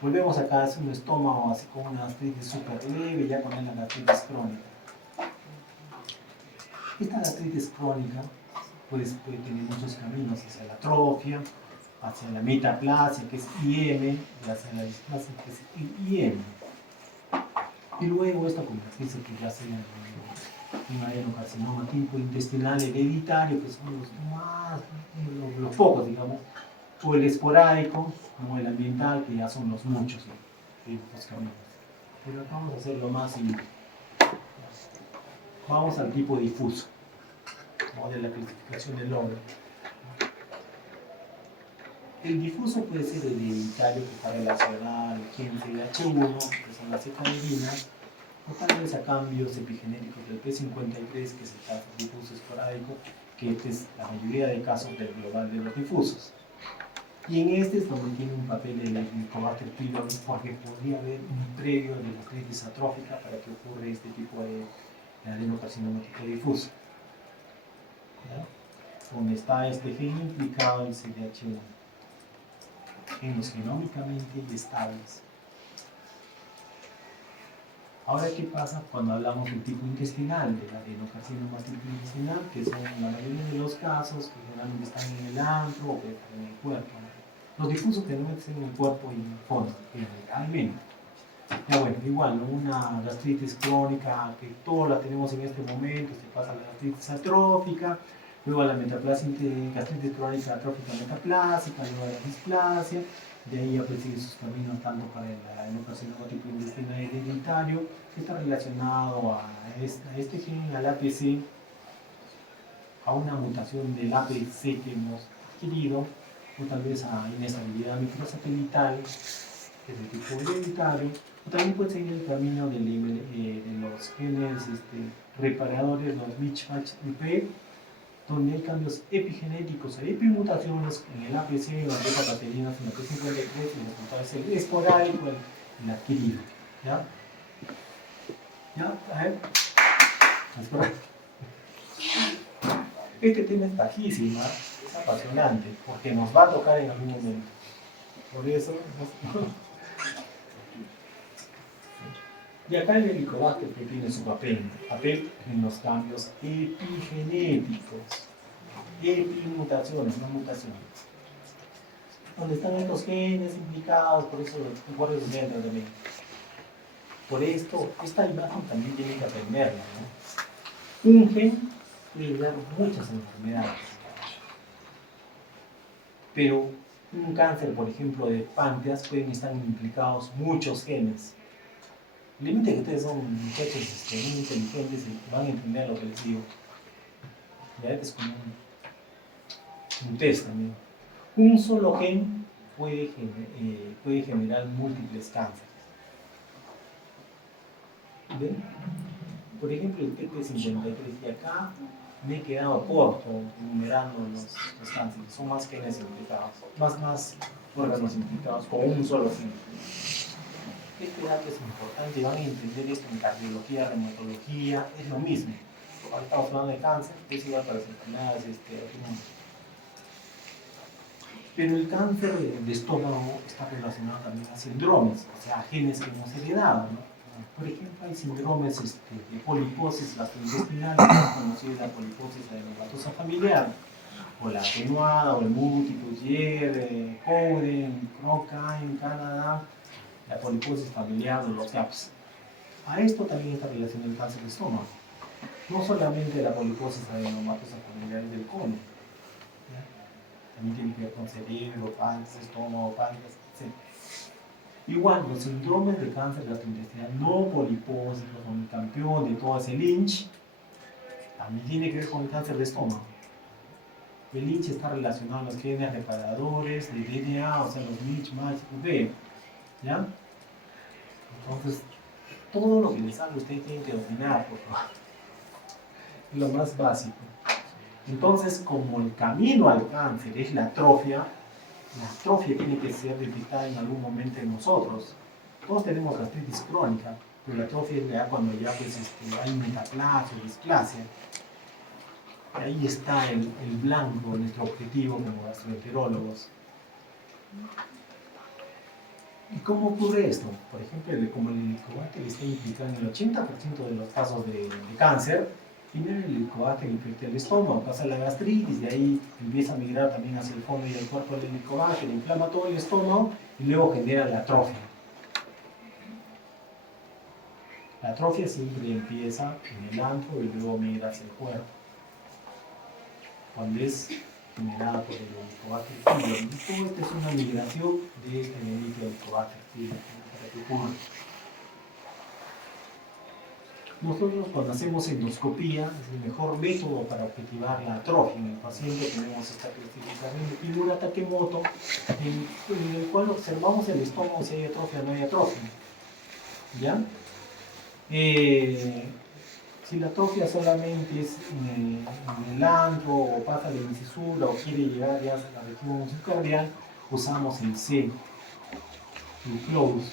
Volvemos acá, es un estómago así con una gastritis súper leve, ya con la gastritis crónica. Esta gastritis crónica puede tener muchos caminos, hacia la atrofia, hacia la metaplasia, que es IM, y hacia la displasia, que es IM. Y luego esta convertirse que ya sea un adenocarcinoma tipo intestinal hereditario, que son los pocos, digamos, o el esporádico, como el ambiental, que ya son los muchos, los caminos. Pero acá vamos a hacer lo más simple. Vamos al tipo difuso, de la clasificación del orden. El difuso puede ser el hereditario que está relacionado al gen CDH1, que son las cetadininas, o tal vez a cambios epigenéticos del P53, que es el caso difuso esporádico, que este es la mayoría de casos del global de los difusos. Y en este es donde tiene un papel el Helicobacter pylori, porque podría haber un previo de la artritis atrófica para que ocurra este tipo de adenocarcinoma tipo difuso. ¿Ya? Donde está este gen implicado en CDH1, genes genómicamente estables. Ahora, ¿qué pasa cuando hablamos del tipo intestinal, del adenocarcinoma tipo intestinal, que son la mayoría de los casos que generalmente están en el antro o que están en el cuerpo? Los difusos generalmente están en el cuerpo y en el fondo, generalmente. Ya bueno, igual, ¿no? Una gastritis crónica, que todos la tenemos en este momento, se pasa a la gastritis atrófica, luego a la metaplasia, gastritis crónica atrófica metaplásica, luego a la displasia, de ahí ya sigue sus caminos tanto para el adenocarcinoma tipo intestinal hereditario, que está relacionado a este gen, al APC, a una mutación del APC que hemos adquirido, o tal vez a inestabilidad microsatelital, que es el tipo hereditario, o también puede seguir el camino de los genes reparadores, los MICH-IP, donde hay cambios epigenéticos e epimutaciones en el APC, en las beta-caterinas, en la P53, y el resultado es el esporádico, el adquirido. ¿Ya? ¿Ya? A ver. Este tema es bajísimo, ¿eh? Es apasionante, porque nos va a tocar en algún momento. Por eso. Y acá el Helicobacter que tiene su papel en los cambios epigenéticos, epimutaciones, no mutaciones. Donde están estos genes implicados, por eso se entra también. Por esto, esta imagen también tiene que aprenderla, ¿no? Un gen puede dar muchas enfermedades, pero un cáncer, por ejemplo, de páncreas, pueden estar implicados muchos genes. El límite que ustedes son muchachos muy inteligentes y van a entender lo que les digo. Ya es como un test también. Un solo gen puede generar múltiples cánceres. ¿Ven? Por ejemplo, el TP53, y acá me he quedado corto enumerando los cánceres. Son más genes implicados, más órganos implicados con un solo gen. Este dato es importante, van a entender esto en cardiología, reumatología, es lo mismo. Ahora estamos hablando de cáncer, es igual para las enfermedades autoinmunes. Pero el cáncer de estómago está relacionado también a síndromes, o sea, a genes que hemos heredado, ¿no? Por ejemplo, hay síndromes de poliposis gastrointestinal, conocida la poliposis adenomatosa familiar, o la atenuada, o el múltiplo Pierre, Coden, Croca en Canadá, la poliposis familiar o los GAPS. A esto también está relacionado el cáncer de estómago. No solamente la poliposis adenomatosa familiar del colon, también tiene que ver con cerebro, páncreas, estómago, páncreas, etc. Igual, los síndromes de cáncer gastrointestinal no polipósicos, con el campeón de todo ese Lynch, también tiene que ver con el cáncer de estómago. El Lynch está relacionado a los genes reparadores de DNA, o sea, los MICH, MACH, UV. ¿Ya? Entonces, todo lo que les hablo ustedes tienen que dominar, por favor. Es lo más básico. Entonces, como el camino al cáncer es la atrofia tiene que ser detectada en algún momento en nosotros. Todos tenemos gastritis crónica, pero la atrofia es ya cuando ya pues, hay metaplasia, displasia. Ahí está el blanco, nuestro objetivo como gastroenterólogos. ¿Y cómo ocurre esto? Por ejemplo, como el Helicobacter está implicado en el 80% de los casos de cáncer, primero el Helicobacter infecta el estómago, pasa la gastritis, de ahí empieza a migrar también hacia el fondo y el cuerpo del Helicobacter, inflama todo el estómago y luego genera la atrofia. La atrofia siempre empieza en el antro y luego migra hacia el cuerpo, cuando es generada por el Helicobacter pylori. Todo esto es una migración de este Helicobacter pylori para que ocurra. Nosotros cuando hacemos endoscopía es el mejor método para objetivar la atrofia. En el paciente tenemos esta clasificación de Kimura Takemoto, en el cual observamos el estómago si hay atrofia o no hay atrofia. ¿Ya? Si la atrofia solamente es en el antro o pasa la incisura o quiere llegar ya a la región musculoescleral, usamos el C, el close.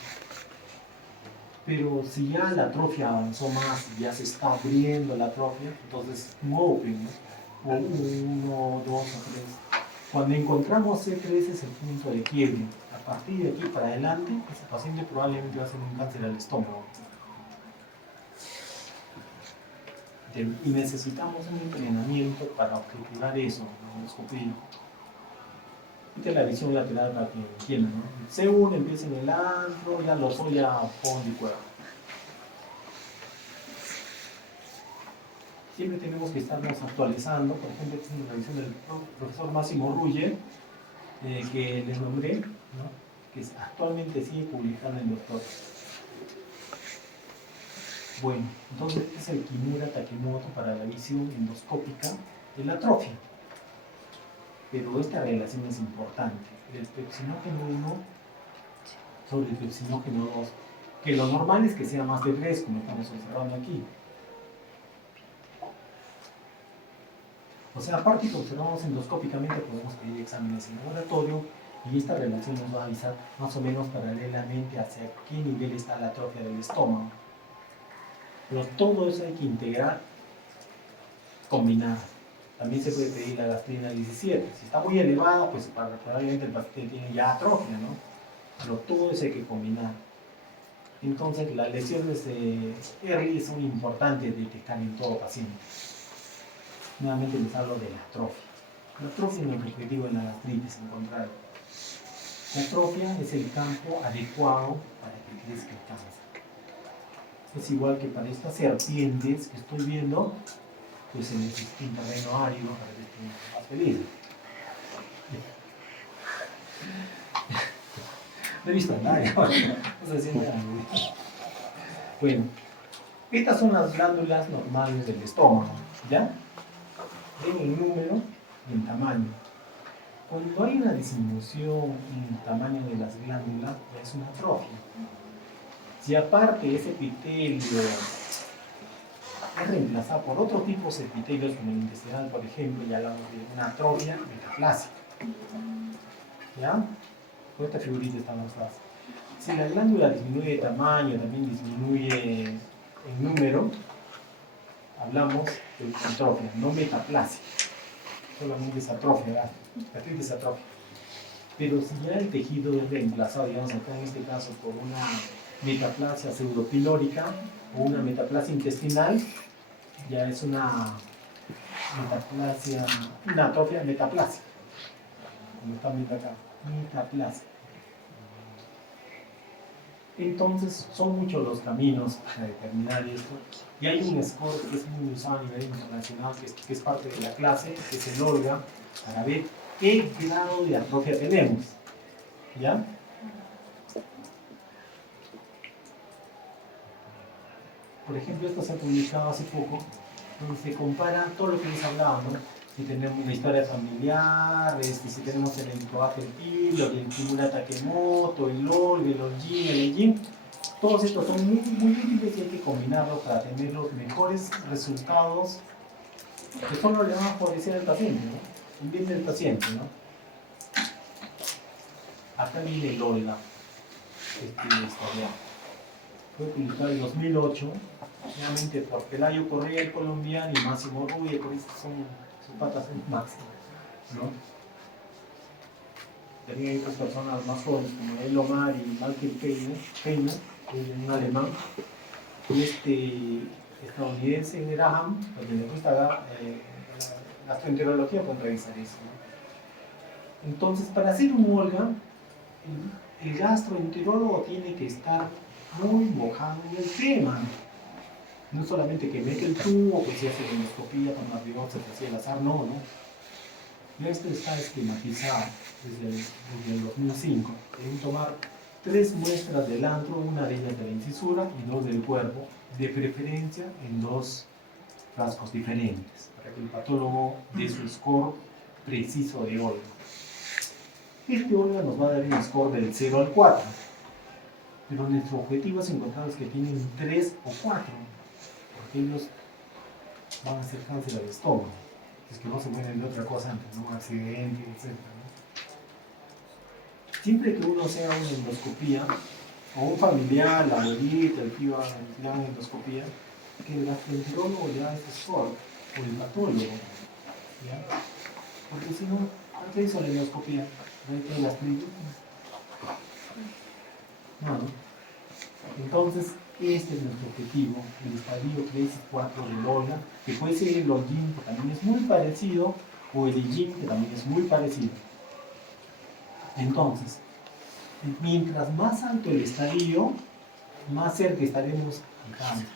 Pero si ya la atrofia avanzó más, ya se está abriendo la atrofia, entonces un open, ¿no? O 1, 2 o 3. Cuando encontramos C3 es el punto de quiebre. A partir de aquí para adelante, ese paciente probablemente va a tener un cáncer al estómago. Y necesitamos un entrenamiento para objetivar eso, la endoscopía. Esta es la visión lateral para que entiendan, ¿no? C1 empieza en el antro, ya lo soy a fondo y cuerpo. Siempre tenemos que estarnos actualizando. Por ejemplo, esta es una revisión del profesor Máximo Ruye, que les nombré, ¿no? Que actualmente sigue publicando en Doctor. Bueno, entonces este es el Kimura Takemoto para la visión endoscópica de la atrofia. Pero esta relación es importante. El pepsinógeno 1 sobre el pepsinógeno 2, que lo normal es que sea más de 3, como estamos observando aquí. O sea, aparte que observamos endoscópicamente, podemos pedir exámenes en laboratorio y esta relación nos va a avisar más o menos paralelamente hacia qué nivel está la atrofia del estómago. Pero todo eso hay que integrar, combinar. También se puede pedir la gastrina 17. Si está muy elevada, pues probablemente el paciente tiene ya atrofia, ¿no? Pero todo eso hay que combinar. Entonces, las lesiones early son importantes de detectar en todo paciente. Nuevamente les hablo de la atrofia. La atrofia no es el objetivo en la gastritis, al contrario. La atrofia es el campo adecuado para que crezca el cáncer. Es igual que para estas serpientes que estoy viendo, pues se necesita un terreno árido para que estén más felices. No he visto nada, no sé si nada. Bueno, estas son las glándulas normales del estómago, ¿ya? Ven el número y el tamaño. Cuando hay una disminución en el tamaño de las glándulas, ya es una atrofia. Si aparte ese epitelio es reemplazado por otros tipos de epitelios, como el intestinal, por ejemplo, ya hablamos de una atrofia metaplásica. ¿Ya? Con esta figurita estamos fácil. Si la glándula disminuye de tamaño, también disminuye en número, hablamos de atrofia, no metaplasia. Solamente es atrofia, gastritis es atrofia. Pero si ya el tejido es reemplazado, digamos acá en este caso, por una metaplasia pseudopilórica o una metaplasia intestinal, ya es una metaplasia, una atrofia metaplasia. Como están viendo acá, metaplasia. Entonces, son muchos los caminos para determinar esto. Y hay un score que es muy usado a nivel internacional, que es parte de la clase, que es el OLGA, para ver qué grado de atrofia tenemos. ¿Ya? Por ejemplo, esto se ha publicado hace poco, donde se compara todo lo que les hablaba, ¿no? Si tenemos una historia familiar, si tenemos el encoaje el Kimura Takemoto, el OLG, el OLGIN, el EGIN, todos estos son muy útiles y hay que combinarlos para tener los mejores resultados que solo le van a favorecer al paciente, ¿no? El bien del paciente, ¿no? Acá viene el OLGA, fue publicado en 2008, nuevamente por Pelayo Correa, el colombiano, y Máximo Ruye, por eso sus patas son máximas, ¿no? También hay otras personas más jóvenes como Elomar y Michael Peine, un alemán, y este estadounidense Graham, a quien le gusta gastroenterología, pueden revisar eso, ¿no? Entonces, para hacer un OLGA, el gastroenterólogo tiene que estar muy mojado en el tema. No solamente que mete el tubo, que se hace la endoscopía con una biopsia, que hacía el azar, no. Esto está esquematizado desde el 2005. Deben tomar 3 muestras del antro, una de ellas de la incisura y 2 del cuerpo, de preferencia en 2 frascos diferentes, para que el patólogo dé su score preciso de Olga. Este Olga nos va a dar un score del 0 al 4, pero nuestro objetivo es encontrar los que tienen 3 o 4, porque ellos van a hacer cáncer al estómago, es que no se mueren de otra cosa antes, ¿no? Un accidente, etc. Siempre que uno sea una endoscopía, o un familiar, la abuelita, el tío, le hagan endoscopía, que el gastroenterólogo le da ese score, o el patólogo, ¿ya? Porque si no, ¿cuánto hizo la endoscopía? ¿No hay que gastritis? No, ¿no? Entonces, este es nuestro objetivo, el estadio 3 y 4 del Olga, que puede ser el Olgin, que también es muy parecido, o el Igin, que también es muy parecido. Entonces, mientras más alto el estadio, más cerca estaremos al cáncer.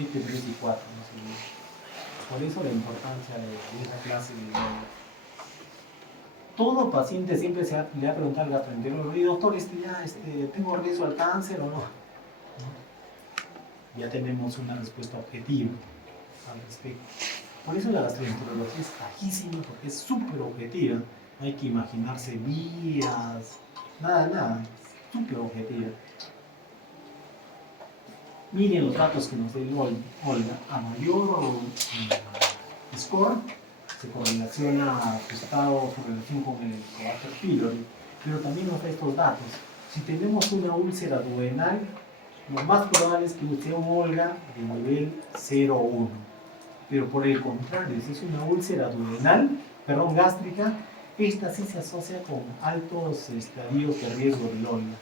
Este 3 y 4, no sé. Por eso la importancia de esta clase de Olga. Todo paciente siempre le ha preguntado al gastroenterólogo, y doctor, ¿tengo riesgo al cáncer o no? Ya tenemos una respuesta objetiva al respecto. Por eso la gastroenterología es bajísima, porque es súper objetiva. No hay que imaginarse vías, nada, súper objetiva. Miren los datos que nos dio Olga. A mayor score, se correlaciona ajustado su relación con el Covator pylori, pero también nos da estos datos. Si tenemos una úlcera duodenal, lo más probable es que sea un Olga de nivel 0 o 1. Pero por el contrario, si es una úlcera gástrica, esta sí se asocia con altos estadios de riesgo del Olga.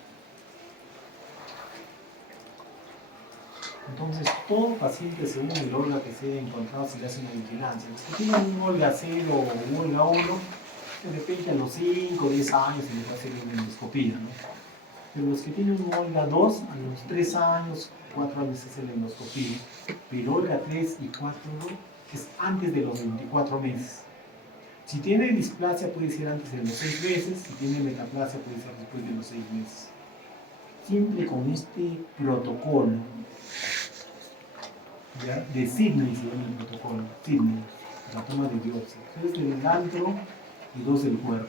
Entonces, todo paciente según el Olga que se haya encontrado se le hace una vigilancia. Los que tienen un Olga 0 o un Olga 1, de repente a los 5 o 10 años se les va a hacer una endoscopía, ¿no? Pero los que tienen un Olga 2, a los 3 años, 4 años se hace la endoscopía. Pero Olga 3 y 4 es antes de los 24 meses. Si tiene displasia puede ser antes de los 6 meses, si tiene metaplasia puede ser después de los 6 meses. Siempre con este protocolo, ¿ya? De Sydney se llama el protocolo, Sydney, la toma de biopsia. 3 del antro y 2 del cuerpo.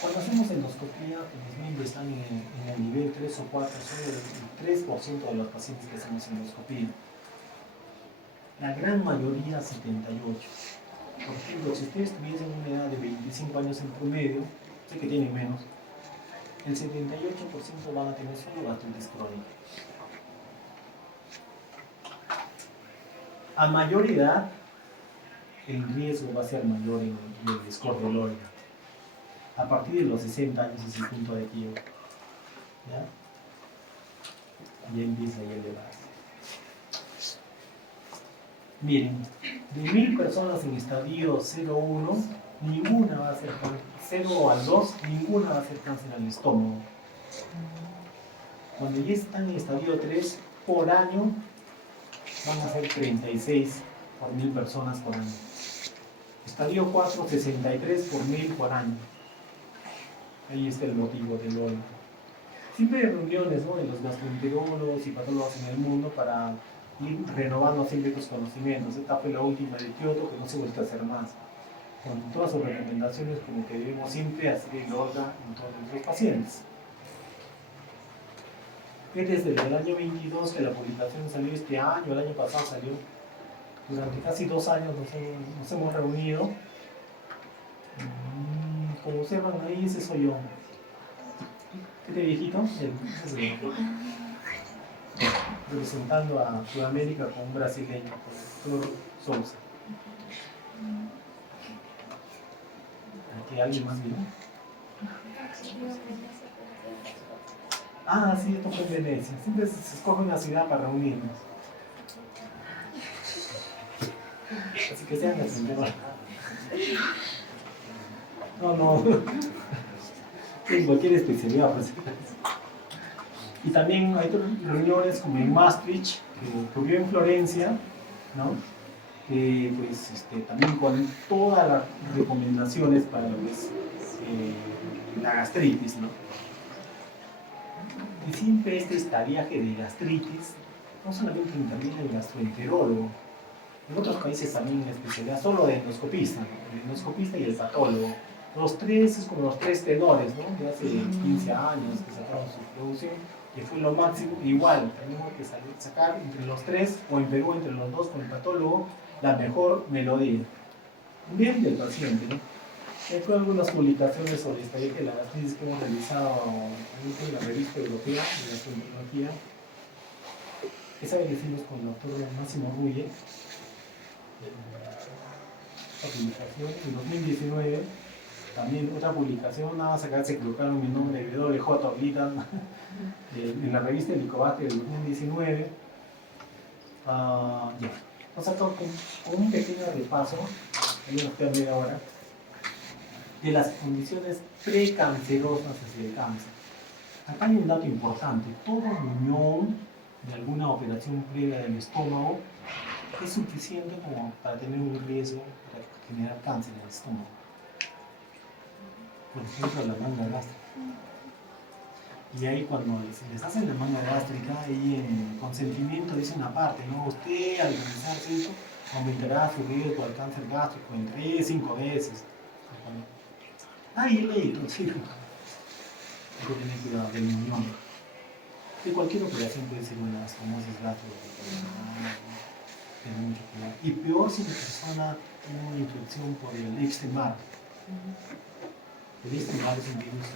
Cuando hacemos endoscopía, felizmente están en el nivel 3 o 4, solo el 3% de los pacientes que hacemos endoscopía. La gran mayoría 78. Por ejemplo, si ustedes tuviesen una edad de 25 años en promedio, sé que tienen menos, el 78% van a tener solo gastritis crónica. A mayor edad, el riesgo va a ser mayor en el score del Olga. A partir de los 60 años es el punto de quiebre. ¿Ya? Y empieza a elevarse. Miren, de 1000 personas en estadio 0-1, ninguna va a ser cáncer. 0 al 2, ninguna va a ser cáncer al estómago. Cuando ya están en estadio 3, por año van a ser 36 por 1000 personas por año. Estadio 4, 63 por 1000 por año. Ahí está el motivo del Olga. Siempre hay reuniones, ¿no?, de los gastroenterólogos y patólogos en el mundo para ir renovando siempre tus conocimientos. Esta fue la última de Kioto, que no se vuelve a hacer más. Con todas sus recomendaciones, como que debemos siempre hacer el Olga en todos nuestros pacientes. Es desde el año 22 que la publicación salió este año, el año pasado salió. Durante casi 2 años nos hemos reunido. Como observan ahí, ese soy yo. Este viejito, representando a Sudamérica con un brasileño, Dr. Souza. ¿Aquí alguien más vino? Ah, sí, esto fue en Venecia. Siempre se escoge una ciudad para reunirnos. Así que sean las No. En cualquier especialidad. Pues. Y también hay otras reuniones como en Maastricht, que ocurrió en Florencia, ¿no? Pues, también con todas las recomendaciones para pues, la gastritis, ¿no? Y siempre este viaje de gastritis, no solamente interviene el gastroenterólogo, en otros países también en especialidad, solo de endoscopista, ¿no? El endoscopista y el patólogo. Los tres es como los tres tenores, ¿no? De hace 15 años que sacaron su producción, que fue lo máximo. Igual, tenemos que sacar entre los tres, o en Perú entre los dos con el patólogo, la mejor melodía. Bien del paciente, ¿no? Tengo algunas publicaciones sobre esta de la gastritis que hemos realizado en la revista europea de gastroenterología. Esa que hicimos con el doctor Máximo Ruye. Esta publicación en 2019. También otra publicación, nada más acá se colocaron mi nombre, WJ ahorita, en la revista de Licobacter del 2019. Ya. Vamos a con un pequeño repaso, ahí nos queda media hora, de las condiciones precancerosas hacia el cáncer. Acá hay un dato importante: todo riñón de alguna operación previa del estómago es suficiente como para tener un riesgo para generar cáncer en el estómago. Por ejemplo, la manga gástrica. Y ahí cuando les hacen la manga gástrica, ahí en consentimiento dice una parte, ¿no? Usted al realizarse eso aumentará su riesgo al cáncer gástrico en 3-5 veces. Ahí he leído, sí. Hay que tener cuidado del riñón. De cualquier operación puede ser una estenosis gástrica. Y peor si la persona tiene una infección por el Epstein-Barr. El Epstein-Barr es un virus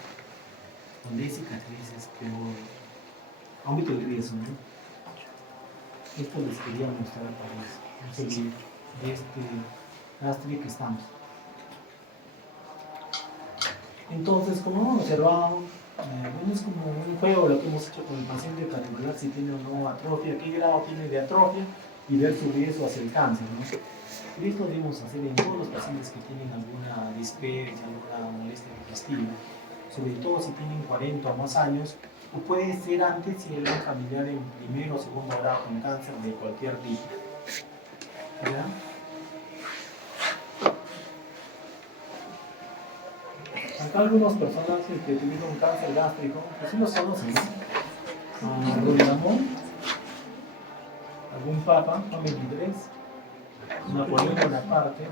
donde hay cicatrices, peor, aumenta el riesgo, ¿no? Esto les quería mostrar para salir de este gástrico que estamos. Entonces, como observamos, bueno, es como un juego lo que hemos hecho con el paciente para calcular si tiene o no atrofia, qué grado tiene de atrofia y ver su riesgo hacia el cáncer, ¿no? Y esto debemos hacer en todos los pacientes que tienen alguna dispesia, alguna molestia digestiva, sobre todo si tienen 40 o más años, o puede ser antes si hay algún familiar en primero o segundo grado con cáncer de cualquier tipo. ¿Verdad? Acá algunas personas que tuvieron cáncer gástrico, pues sí los conocen, ¿no? Algún Ramón, algún papa, Juan 23, Napoleón Bonaparte,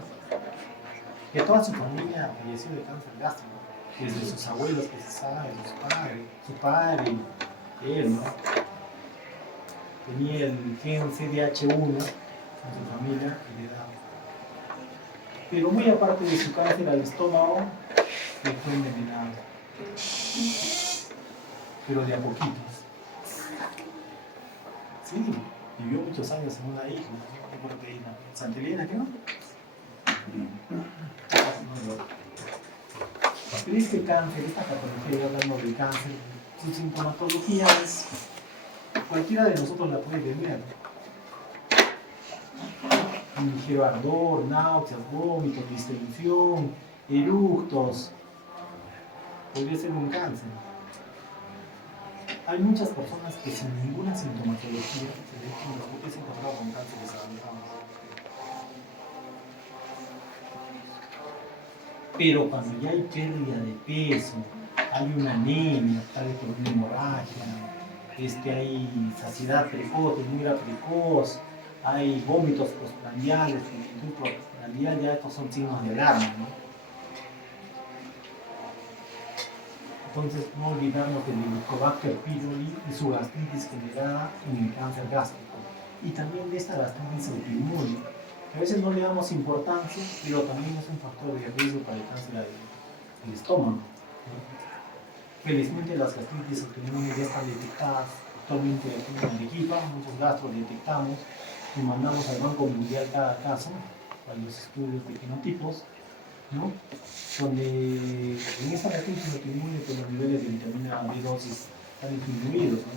que toda su familia falleció de cáncer gástrico, desde sus abuelos que se sabe, su padre, él, ¿no? Tenía el gen CDH1 en su familia heredado. Pero muy aparte de su cáncer al estómago, que fue envenenado, pero de a poquitos. Sí, vivió muchos años en una isla, no recuerdo qué isla, Santa Elena, ¿qué no? Pero este cáncer, esta patología, hablando del cáncer, su sintomatología es, cualquiera de nosotros la puede tener. Un ligero ardor, náuseas, vómitos, distensión, eructos. Podría ser un cáncer. Hay muchas personas que sin ninguna sintomatología se le echan los que se encontraron con cánceres avanzados. Pero cuando ya hay pérdida de peso, hay una anemia, tal vez por una hemorragia, hay saciedad precoz, ternura precoz, hay vómitos postprandiales, postprandial, ya estos son signos de alarma, ¿no? Entonces, no olvidarnos del Helicobacter pylori y su gastritis generada en el cáncer gástrico. Y también de esta gastritis autoinmune, que a veces no le damos importancia, pero también es un factor de riesgo para el cáncer del estómago, ¿no? Felizmente las gastritis autoinmunes ya están detectadas actualmente aquí en Arequipa, muchos gastros detectamos y mandamos al Banco Mundial cada caso para los estudios de genotipos, ¿no? Donde en esta gastritis autoinmune pues, los niveles de vitamina B2 están disminuidos, ¿no?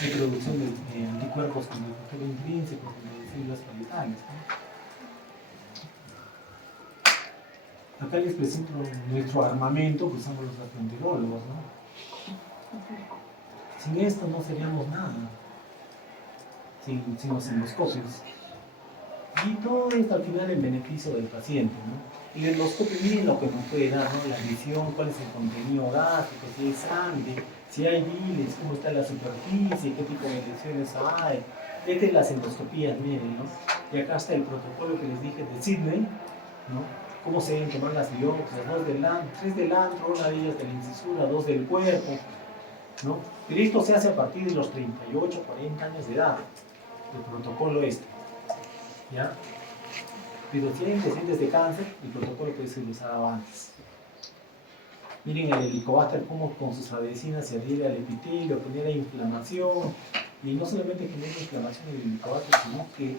Hay producción de anticuerpos con el factor intrínseco, de células paletales, ¿no? Acá les presento nuestro armamento que usamos los gastroenterólogos, ¿no? Sin esto no seríamos nada, sin los endoscopios. Y todo esto al final en beneficio del paciente, ¿no? El endoscopio, miren lo que nos puede dar, ¿no? La visión, cuál es el contenido gástrico, si hay sangre, si hay bilis, cómo está la superficie, qué tipo de lesiones hay. Esta es las endoscopías, miren, ¿no? Y acá está el protocolo que les dije de Sydney, ¿no? Cómo se deben tomar las biopsias, 3 del antro, una de ellas de la incisura, 2 del cuerpo, ¿no? Pero esto se hace a partir de los 38, 40 años de edad, el protocolo este, ¿ya? Pero si hay antecedentes de cáncer, el protocolo puede ser usado antes. Miren el Helicobacter cómo con sus radiocinas se adhiere al epitelio, genera inflamación, y no solamente genera inflamación el Helicobacter, sino que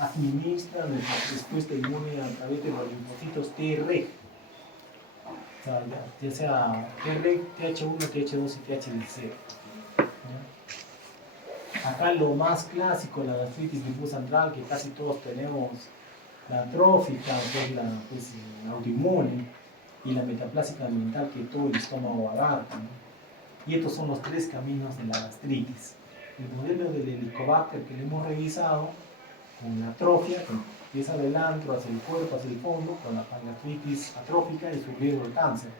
administra nuestra respuesta inmune a través de los linfocitos Treg. O sea, ya sea Treg, TH1, TH2 y TH16. Acá lo más clásico, la gastritis difusa antral, que casi todos tenemos, la atrófica, que es la autoinmune, y la metaplásica ambiental que todo el estómago abarca, ¿no? Y estos son los 3 caminos de la gastritis. El modelo del Helicobacter que le hemos revisado, con la atrofia, que empieza del antro hacia el cuerpo, hacia el fondo, con la pancreatitis atrófica y su riesgo de cáncer.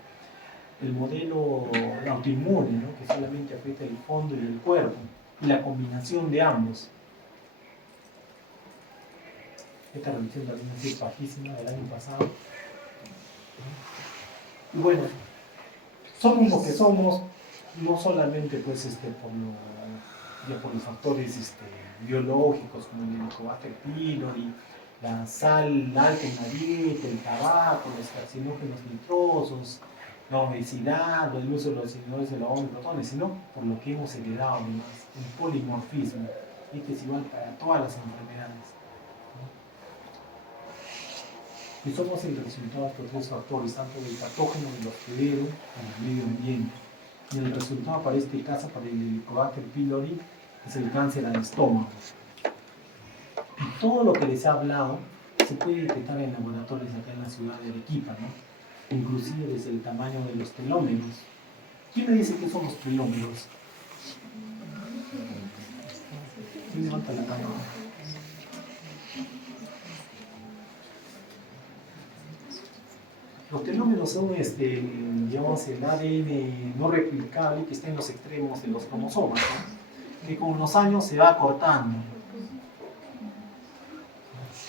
El modelo autoinmune, ¿no? Que solamente afecta el fondo y el cuerpo, y la combinación de ambos. Esta revisión también ha sido bajísima del año pasado. Y bueno, somos lo que somos, no solamente pues, por los factores biológicos como el Helicobacter pylori, la sal alta en la dieta, el tabaco, los carcinógenos nitrosos, la obesidad, el uso de los inhibidores de la bomba de protones, sino por lo que hemos heredado además, el polimorfismo, y que es igual para todas las enfermedades. Y somos el resultado de estos 3 factores, tanto del patógeno, del hospedero, como del medio ambiente. Y el resultado para este caso, para el Helicobacter pylori, es el cáncer al estómago. Y todo lo que les he hablado se puede detectar en laboratorios acá en la ciudad de Arequipa, ¿no? Inclusive desde el tamaño de los telómeros. ¿Quién me dice qué son los telómeros? ¿Quién levanta la mano? Los telómeros son digamos, el ADN no replicable que está en los extremos de los cromosomas, ¿no? Que con los años se va acortando.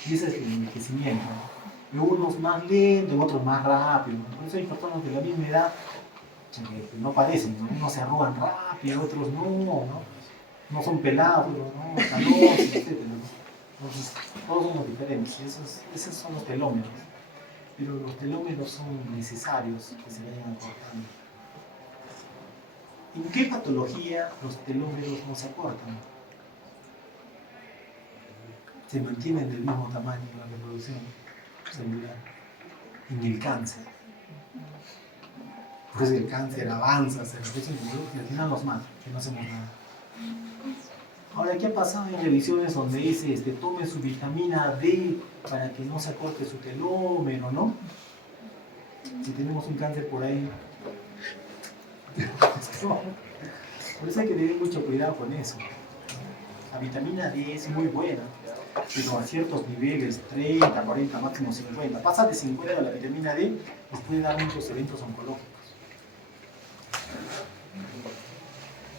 Y ese es el envejecimiento. En unos más lento, en otros más rápido. Por eso hay personas de la misma edad que no parecen, ¿no? Unos se arrugan rápido, otros no son pelados, no, canosos, etc. Entonces, todos somos diferentes. Esos son los telómeros. Pero los telómeros son necesarios que se vayan acortando. ¿En qué patología los telómeros no se acortan? Se mantienen del mismo tamaño en la reproducción celular. En el cáncer. Pues el cáncer avanza, se reproduce y al final nos mata, que no hacemos nada. Ahora, ¿qué ha pasado en revisiones donde dice tome su vitamina D para que no se acorte su telómero, ¿no? Si tenemos un cáncer por ahí. Por eso hay que tener mucho cuidado con eso. La vitamina D es muy buena, pero a ciertos niveles, 30, 40, máximo 50. Pasa de 50 la vitamina D, les puede dar muchos eventos oncológicos.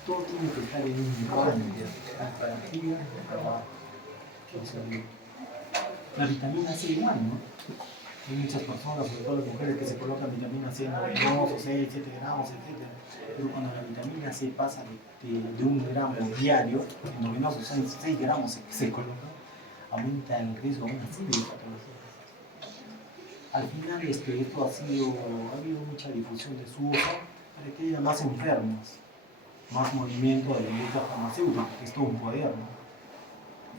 Todo tiene que estar en un rango, para arriba y para abajo. La vitamina C igual, ¿no? Hay muchas personas, sobre todo las mujeres, que se colocan vitamina C endovenoso, 6, 7 gramos, etc. Pero cuando la vitamina C pasa de 1 gramo diario, endovenoso, 6 gramos se coloca, aumenta el riesgo de una serie de patologías. Al final, esto ha habido mucha difusión de su uso para que haya más enfermos, más movimiento de la industria farmacéutica, que es todo un poder, ¿no?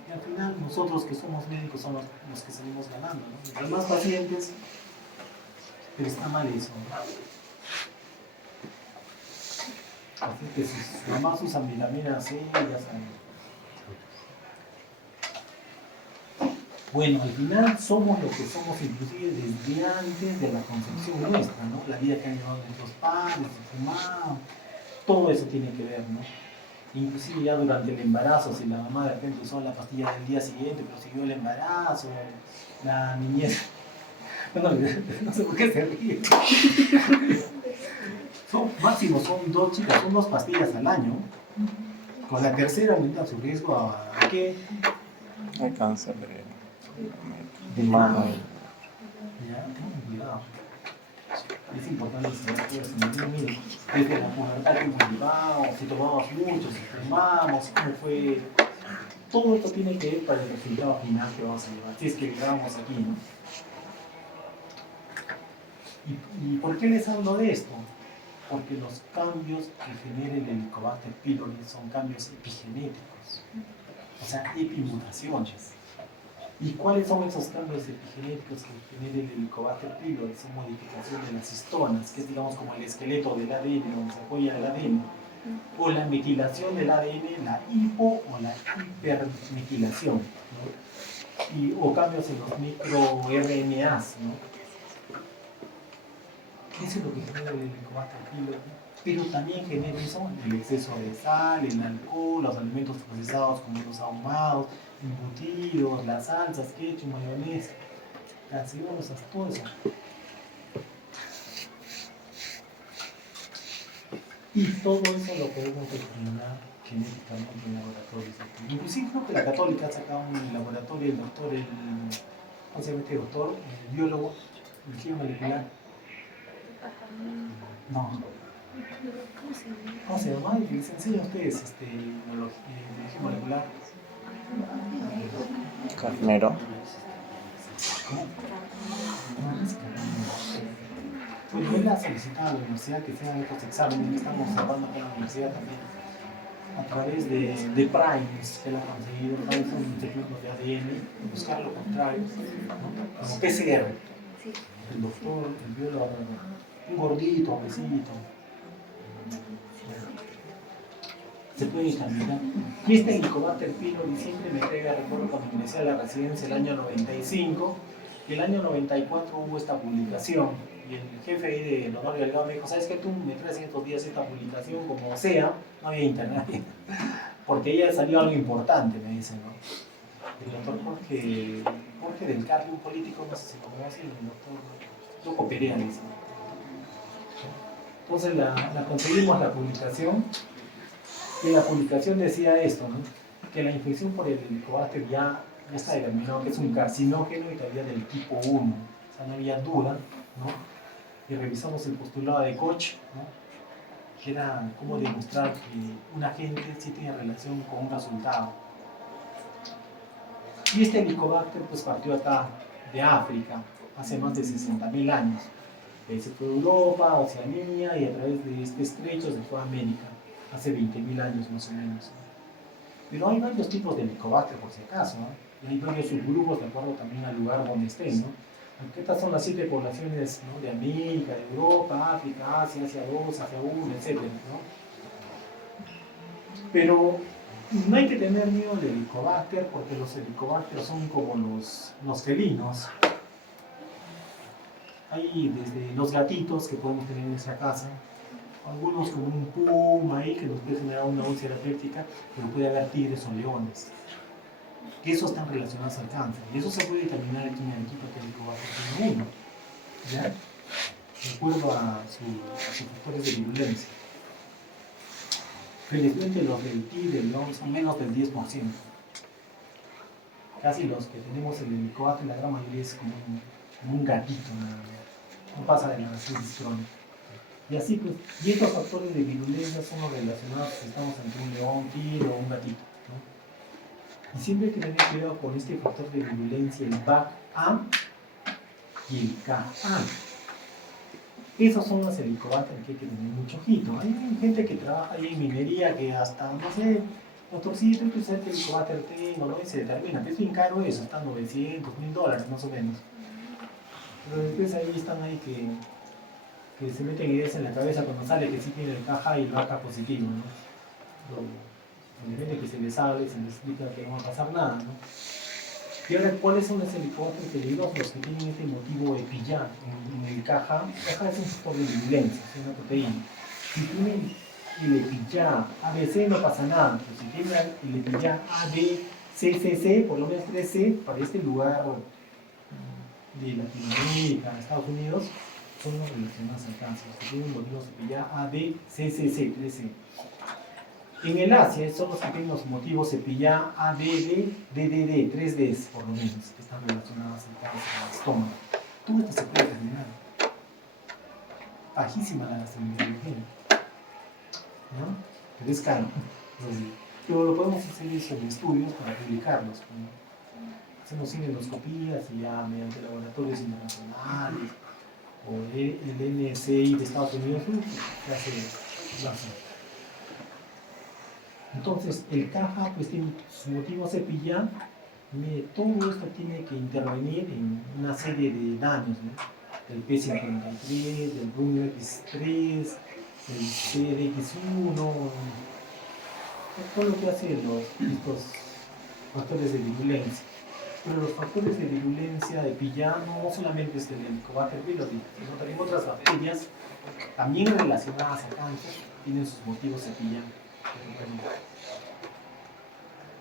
Y al final nosotros que somos médicos somos los que salimos ganando, ¿no? Mientras más pacientes, pero está mal eso, ¿no? Así que si sus mamás usan vitamina C, ya saben. Bueno, al final somos lo que somos inclusive desde antes de la concepción nuestra, ¿no? La vida que han llevado nuestros padres, su mamá, todo eso tiene que ver, ¿no? Inclusive ya durante el embarazo, si la mamá de repente usó la pastilla del día siguiente, pero siguió el embarazo, la niñez No sé por qué se ríe. Máximo son 2 chicas, son 2 pastillas al año. Con la tercera aumenta su riesgo a ¿qué? Hay cáncer de mama. Ya, tengan cuidado. Es importante saber que desde la pubertad que hemos llevado, si tomamos mucho, si fumamos, cómo fue. Todo esto tiene que ver para el resultado final que vamos a llevar. Si es que llegamos aquí, ¿no? ¿Y por qué les hablo de esto? Porque los cambios que genera el Helicobacter pylori son cambios epigenéticos, o sea, epimutaciones. ¿Y cuáles son esos cambios epigenéticos que genera el Helicobacter pylori? Son modificación de las histonas, que es digamos como el esqueleto del ADN, donde se apoya el ADN, o la metilación del ADN, la hipo o la hipermetilación, ¿no? O cambios en los microRNAs, ¿no? Eso es lo que genera el Helicobacter pylori, pero también genera eso el exceso de sal, el alcohol, los alimentos procesados como los ahumados, embutidos, las salsas, ketchup, mayonesa, gaseosas, todo eso. Y todo eso lo podemos determinar genéticamente en laboratorios. Inclusive creo que la Católica ha sacado un laboratorio, el doctor, ¿cómo se llama este doctor? El biólogo, el biomolecular. No. ¿Cómo se llama? Les enseño a ustedes biología molecular. Carnero. ¿Cómo? Pues él ha solicitado a la universidad que se hagan estos exámenes que estamos hablando con la universidad también. A través de Primes, que él ha conseguido, Primes son interclusos de ADN, buscar lo contrario, ¿no? Como PCR. El doctor, el biólogo, un gordito, obesito. Se puede examinar. Y este Helicobacter pylori siempre me pega, recuerdo cuando ingresé a la residencia el año 95, y el año 94 hubo esta publicación, y el jefe ahí de Honorio Delgado me dijo, ¿sabes qué? Tú me traes estos días esta publicación, como sea, no había internet, porque ya salió algo importante, me dicen, ¿no? El doctor Jorge del Carpio, un político, no sé si lo conocen, el doctor Loco Perea, dice. Entonces la conseguimos la publicación, y la publicación decía esto, ¿no? Que la infección por el Helicobacter ya está determinado que es un carcinógeno y todavía del tipo 1, o sea, no había duda, ¿no? Y revisamos el postulado de Koch, ¿no? Que era cómo demostrar que un agente sí tiene relación con un resultado. Y este Helicobacter pues partió acá, de África, hace más de 60.000 años. Se fue a Europa, Oceanía, y a través de este estrecho se fue a América, hace 20.000 años más o menos. Pero hay varios tipos de Helicobacter, por si acaso, ¿no? Y hay varios subgrupos de acuerdo también al lugar donde estén, ¿no? Aunque estas son las 7 poblaciones, ¿no? De América, de Europa, África, Asia, Asia 2, Asia 1, etc., ¿no? Pero no hay que tener miedo del Helicobacter, porque los Helicobacter son como los felinos. Hay desde los gatitos que podemos tener en nuestra casa, algunos como un puma ahí que nos puede generar una úlcera péptica, pero puede haber tigres o leones, que esos están relacionados al cáncer. Y eso se puede determinar aquí en el equipo que el Helicobacter tiene uno, ¿ya? De acuerdo a sus factores de virulencia. Felizmente los del tigre y del león son menos del 10%. Casi los que tenemos el Helicobacter, la gran mayoría es como un gatito, no pasa de la gastritis crónica. Y así pues, y estos factores de virulencia son los relacionados si estamos entre un león, tigre o un gatito, ¿no? Y siempre hay que tener cuidado con este factor de virulencia, el BAC-A y el Ka. Esos son los Helicobacter que hay que tener mucho ojito. Hay gente que trabaja ahí en minería que hasta, no sé, doctorcito, pues el Helicobacter tengo, ¿no? Y se determina, que es bien caro eso, está $900, $1.000 más o menos. Pero después ahí están ahí que se meten ideas en la cabeza cuando sale que sí tiene el KA y el BAC positivo, ¿no? Obviamente que se les habla y se les explica que no va a pasar nada, ¿no? Y ahora, ¿cuáles son los Helicobacter peligrosos? Los que tienen este motivo EpiYa en el KA. KA es un factor de virulencia, es una proteína. Si tienen el EpiYa ABC no pasa nada, pero si tienen el EpiYa ABCCC, por lo menos 3C, para este lugar de Latinoamérica, Estados Unidos, son los relacionados al cáncer. Los que tienen motivos cepilla A, B, C, C, C, 3C. En el Asia son los que tienen los motivos cepilla A, B, D, D, D, D, 3Ds por lo menos, que están relacionados al cáncer del estómago. Todo esto se puede terminar. Bajísima la gastroenterología, ¿no? Pero es caro. Pero lo podemos hacer eso en estudios para publicarlos. Hacemos endoscopías y ya mediante laboratorios internacionales o el NSI de Estados Unidos se hace. Entonces, el caja pues tiene su motivo cepilla. Todo esto tiene que intervenir en una serie de daños, ¿no? Del P53, del RUNX3, del CDX1, todo lo que hacen estos factores de virulencia. Pero los factores de virulencia de pilla no solamente es el Helicobacter pylori, sino también otras bacterias también relacionadas al cáncer tienen sus motivos de pilla.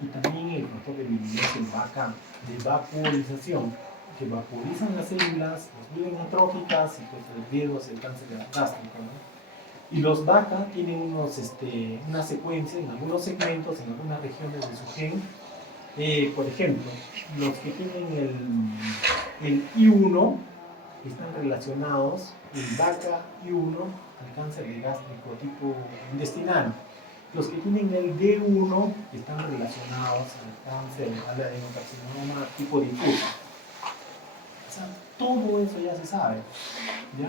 Y también el factor de virulencia de vaporización, que vaporizan las células, las vuelven atróficas y pues el riesgo es el cáncer gástrico, ¿no? Y los VACA tienen una secuencia en algunos segmentos, en algunas regiones de su gen. Por ejemplo, los que tienen el I1 están relacionados, el VACA I1, al cáncer de gástrico tipo intestinal. Los que tienen el D1 están relacionados al cáncer, al adenocarcinoma tipo difuso. O sea, todo eso ya se sabe, ¿ya?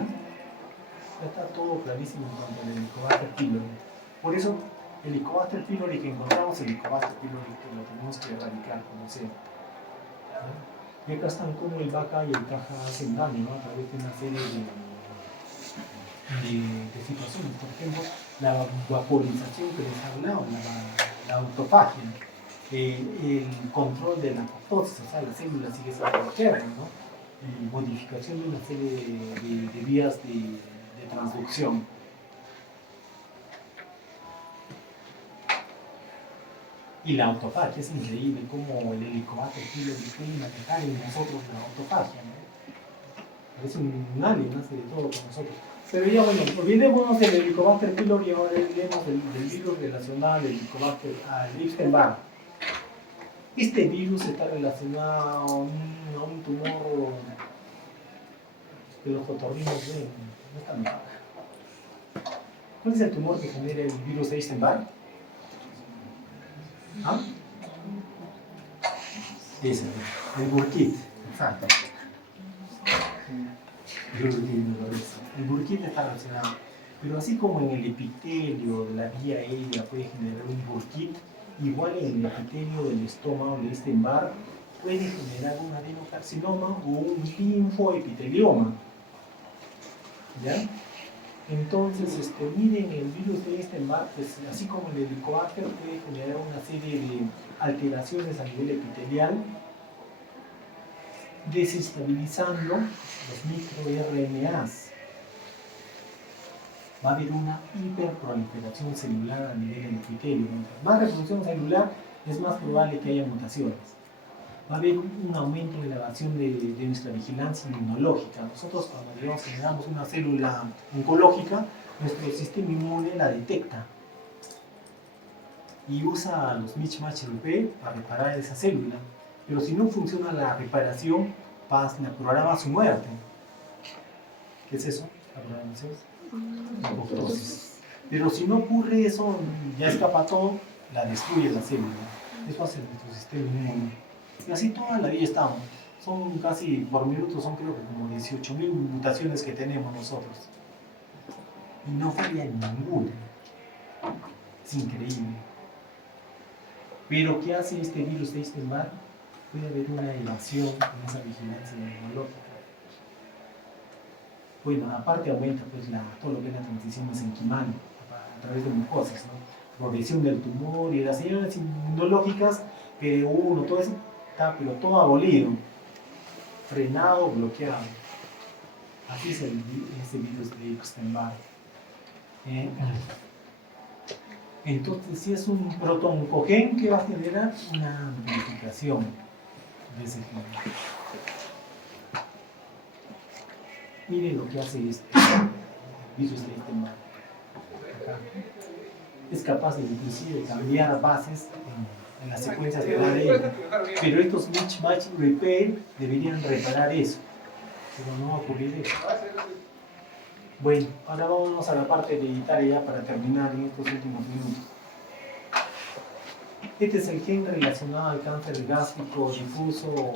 Ya está todo clarísimo en cuanto al Helicobacter pylori. Por eso, el Helicobacter pylori que encontramos, el Helicobacter pylori que lo tenemos que erradicar, como sea. ¿No? Y acá están como el VACA y el CAJA hacen daño, ¿no? A través de una serie de situaciones. Por ejemplo, la vaporización que les hablaba, la autofagia, el control de la apoptosis, o sea, la célula sigue siendo interna, ¿no? Y modificación de una serie de vías de transducción. Y la autofagia es increíble cómo el Helicobacter pylori puede manejar en nosotros la autofagia, ¿no? Es un alien, hace de todo con nosotros. Pero ya bueno, olvidémonos del Helicobacter pylori y ahora hablemos del virus relacionado al Helicobacter, al Epstein-Barr. Este virus está relacionado a un tumor que los otorrinos ven, no está mal. ¿Cuál es el tumor que genera el virus de Epstein-Barr? ¿Ah? Ese, el Burkitt, exacto. El Burkitt está relacionado. Pero así como en el epitelio de la vía aérea puede generar un Burkitt, igual en el epitelio del estómago de Epstein-Barr puede generar un adenocarcinoma o un linfoepitelioma. ¿Ya? Entonces, miren, el virus de Epstein-Barr, pues, así como el Helicobacter, puede generar una serie de alteraciones a nivel epitelial, desestabilizando los microRNAs. Va a haber una hiperproliferación celular a nivel del epitelio. Mientras más reproducción celular, es más probable que haya mutaciones. Va a haber un aumento en la elevación de nuestra vigilancia inmunológica. Nosotros cuando digamos, generamos una célula oncológica, nuestro sistema inmune la detecta y usa los mismatch-RP para reparar esa célula. Pero si no funciona la reparación, la programa su muerte. ¿Qué es eso? La programación. La apoptosis. Pero si no ocurre eso, ya escapa todo, la destruye la célula. Eso hace nuestro sistema inmune. Y así toda la vida estamos. Son casi, por minuto, son creo que como 18.000 mutaciones que tenemos nosotros. Y no falla ninguna. Es increíble. Pero ¿qué hace este virus de Epstein-Barr? Puede haber una elevación en esa vigilancia inmunológica. Bueno, aparte aumenta pues, todo lo que es la transición mesenquimal a través de mucosas, ¿no? Progresión del tumor y las señales inmunológicas, PD1, todo eso, está pero todo abolido, frenado, bloqueado. Así es ese virus de Epstein-Barr. Entonces, si es un protoncogen que va a generar una amplificación de ese gen. Miren lo que hace este virus de este mal. Acá. Es capaz de inclusive cambiar bases en las secuencias de ADN. Pero estos mismatch repair deberían reparar eso. Pero no va a ocurrir eso. Bueno, ahora vámonos a la parte hereditaria ya para terminar en estos últimos minutos. Este es el gen relacionado al cáncer gástrico difuso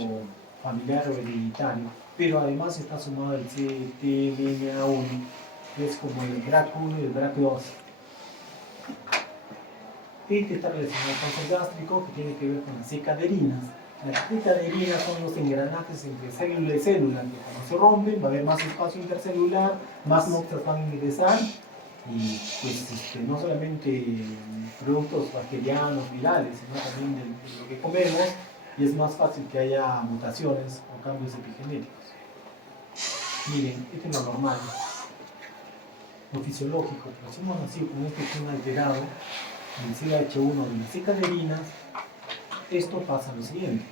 familiar o hereditario, pero además está sumado el CTLNA1, que es como el BRCA1 y el BRCA2. Este está relacionado al cáncer gástrico, que tiene que ver con las C-caderinas. Las C-caderinas son los engranajes entre célula y célula, que cuando se rompen va a haber más espacio intercelular, más noxas van a ingresar, y pues no solamente productos bacterianos, virales, sino también de lo que comemos, y es más fácil que haya mutaciones o cambios epigenéticos. Miren, este es lo normal, lo fisiológico, pero si hemos nacido con este gen alterado, el CH1 de las C-caderinas, esto pasa lo siguiente.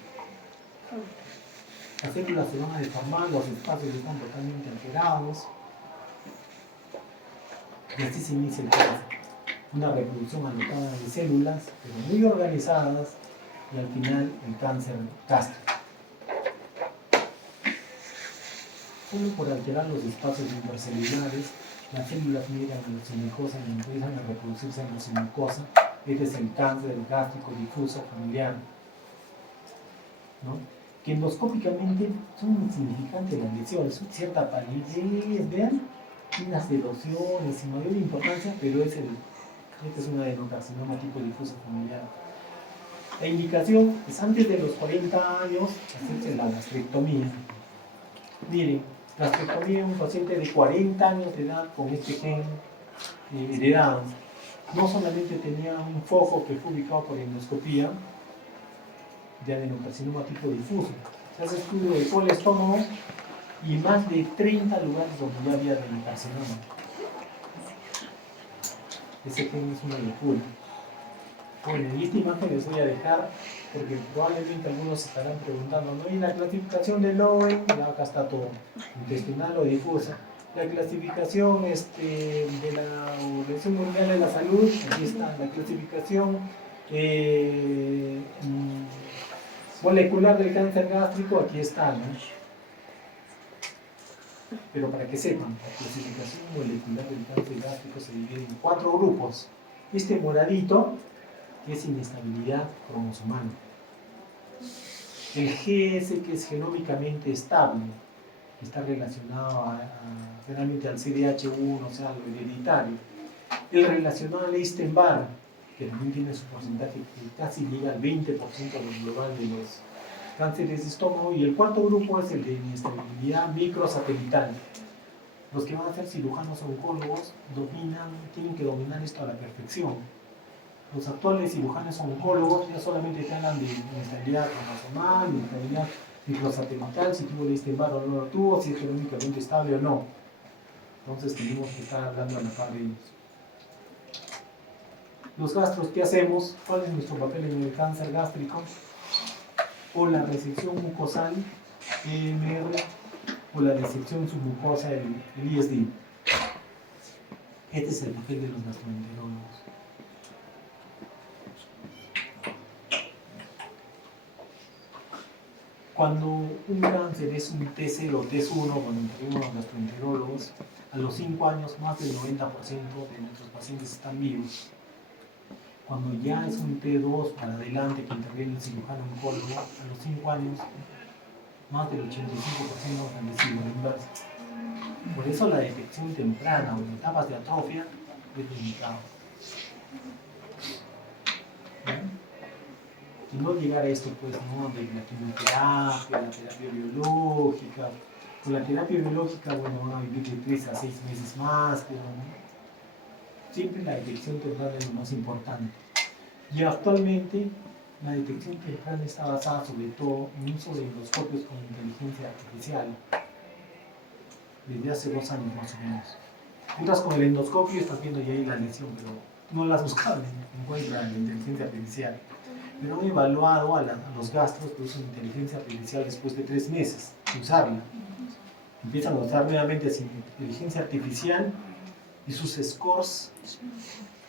Las células se van a deformar, los espacios están totalmente alterados, y así se inicia el cáncer. Una reproducción alocada de células, pero muy organizadas, y al final el cáncer gástrico. Solo por alterar los espacios intercelulares, las células migran a la semimucosa y empiezan a reproducirse en la semimucosa. Este es el cáncer gástrico difuso familiar, ¿no? Que endoscópicamente son insignificantes las lesiones, son cierta palidez, vean, unas sedosiones sin mayor importancia, pero este es un adenocarcinoma tipo difuso familiar. La indicación es antes de los 40 años hacerse la gastrectomía. Miren, gastrectomía en un paciente de 40 años de edad con este gen heredado. No solamente tenía un foco que fue ubicado por endoscopía de adenocarcinoma tipo difuso, se hace estudio de todo el estómago y más de 30 lugares donde ya había adenocarcinoma. Ese gen es una locura. Bueno, y esta imagen les voy a dejar porque probablemente algunos se estarán preguntando, ¿no? ¿Y la clasificación de Lowen? Ya acá está todo, intestinal o difusa. La clasificación de la Organización Mundial de la Salud, aquí está la clasificación molecular del cáncer gástrico, aquí está, ¿no? Pero para que sepan, la clasificación molecular del cáncer gástrico se divide en 4 grupos. Este moradito es inestabilidad cromosomal. El GS, que es genómicamente estable, que está relacionado generalmente al CDH1, o sea, lo hereditario. El relacionado al Epstein-Barr, que también tiene su porcentaje que casi llega al 20% del global de los cánceres de estómago. Y el cuarto grupo es el de inestabilidad microsatelital. Los que van a ser cirujanos oncólogos tienen que dominar esto a la perfección. Los actuales cirujanos oncólogos ya solamente te hablan de inestabilidad cromosomal, inestabilidad microsatelital, si tuvo el Epstein-Barr o no lo tuvo, si es genómicamente estable o no. Entonces tenemos que estar hablando a la par de ellos. Los gastros, ¿qué hacemos? ¿Cuál es nuestro papel en el cáncer gástrico? O la resección mucosal, EMR, o la resección submucosa, el ISD. Este es el papel de los gastroenterólogos. Cuando un cáncer es un T0 o T1, cuando intervienen los gastroenterólogos, a los 5 años más del 90% de nuestros pacientes están vivos. Cuando ya es un T2 para adelante que interviene el cirujano oncólogo, a los 5 años más del 85% han fallecido, la inversa. Por eso la detección temprana o en etapas de atrofia es delicado. Y no llegar a esto, pues, ¿no? De la quimioterapia, la terapia biológica. Con la terapia biológica, bueno, van a vivir de 3 a 6 meses más, pero siempre la detección temprana es lo más importante. Y actualmente la detección temprana está basada sobre todo en uso de endoscopios con inteligencia artificial. Desde hace 2 años más o menos. Entras con el endoscopio y estás viendo ya ahí la lesión, pero no la has buscado, encuentra la inteligencia artificial. Pero han evaluado a los gastros que usan inteligencia artificial después de 3 meses de usarla. Empiezan a usar nuevamente inteligencia artificial y sus scores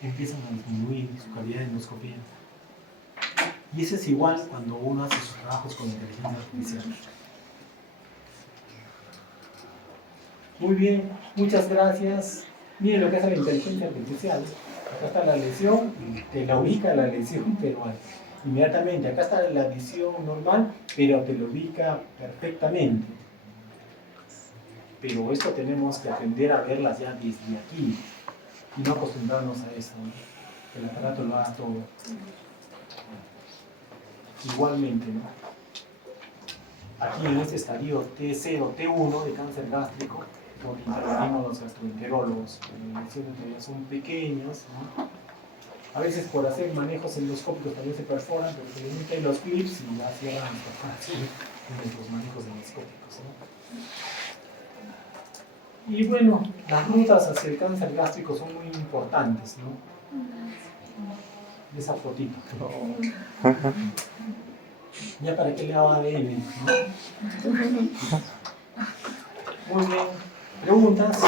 empiezan a disminuir su calidad de endoscopía. Y eso es igual cuando uno hace sus trabajos con inteligencia artificial. Muy bien, muchas gracias. Miren lo que hace la inteligencia artificial. Acá está la lesión y te la ubica la lesión, pero inmediatamente. Acá está la visión normal, pero te lo ubica perfectamente. Pero esto tenemos que aprender a verlas ya desde aquí y no acostumbrarnos a eso, ¿no? Que el aparato lo haga todo. Igualmente, ¿no? Aquí en este estadio T0, T1 de cáncer gástrico, donde intervenimos los gastroenterólogos, las lesiones todavía son pequeñas, ¿no? A veces por hacer manejos endoscópicos también se perforan, pero se le meten los clips y ya cierran los manejos endoscópicos, ¿no? Y bueno, las rutas hacia el cáncer gástrico son muy importantes, ¿no? Esa fotito. Ya para qué le hago ADN, ¿no? Muy bien. ¿Preguntas?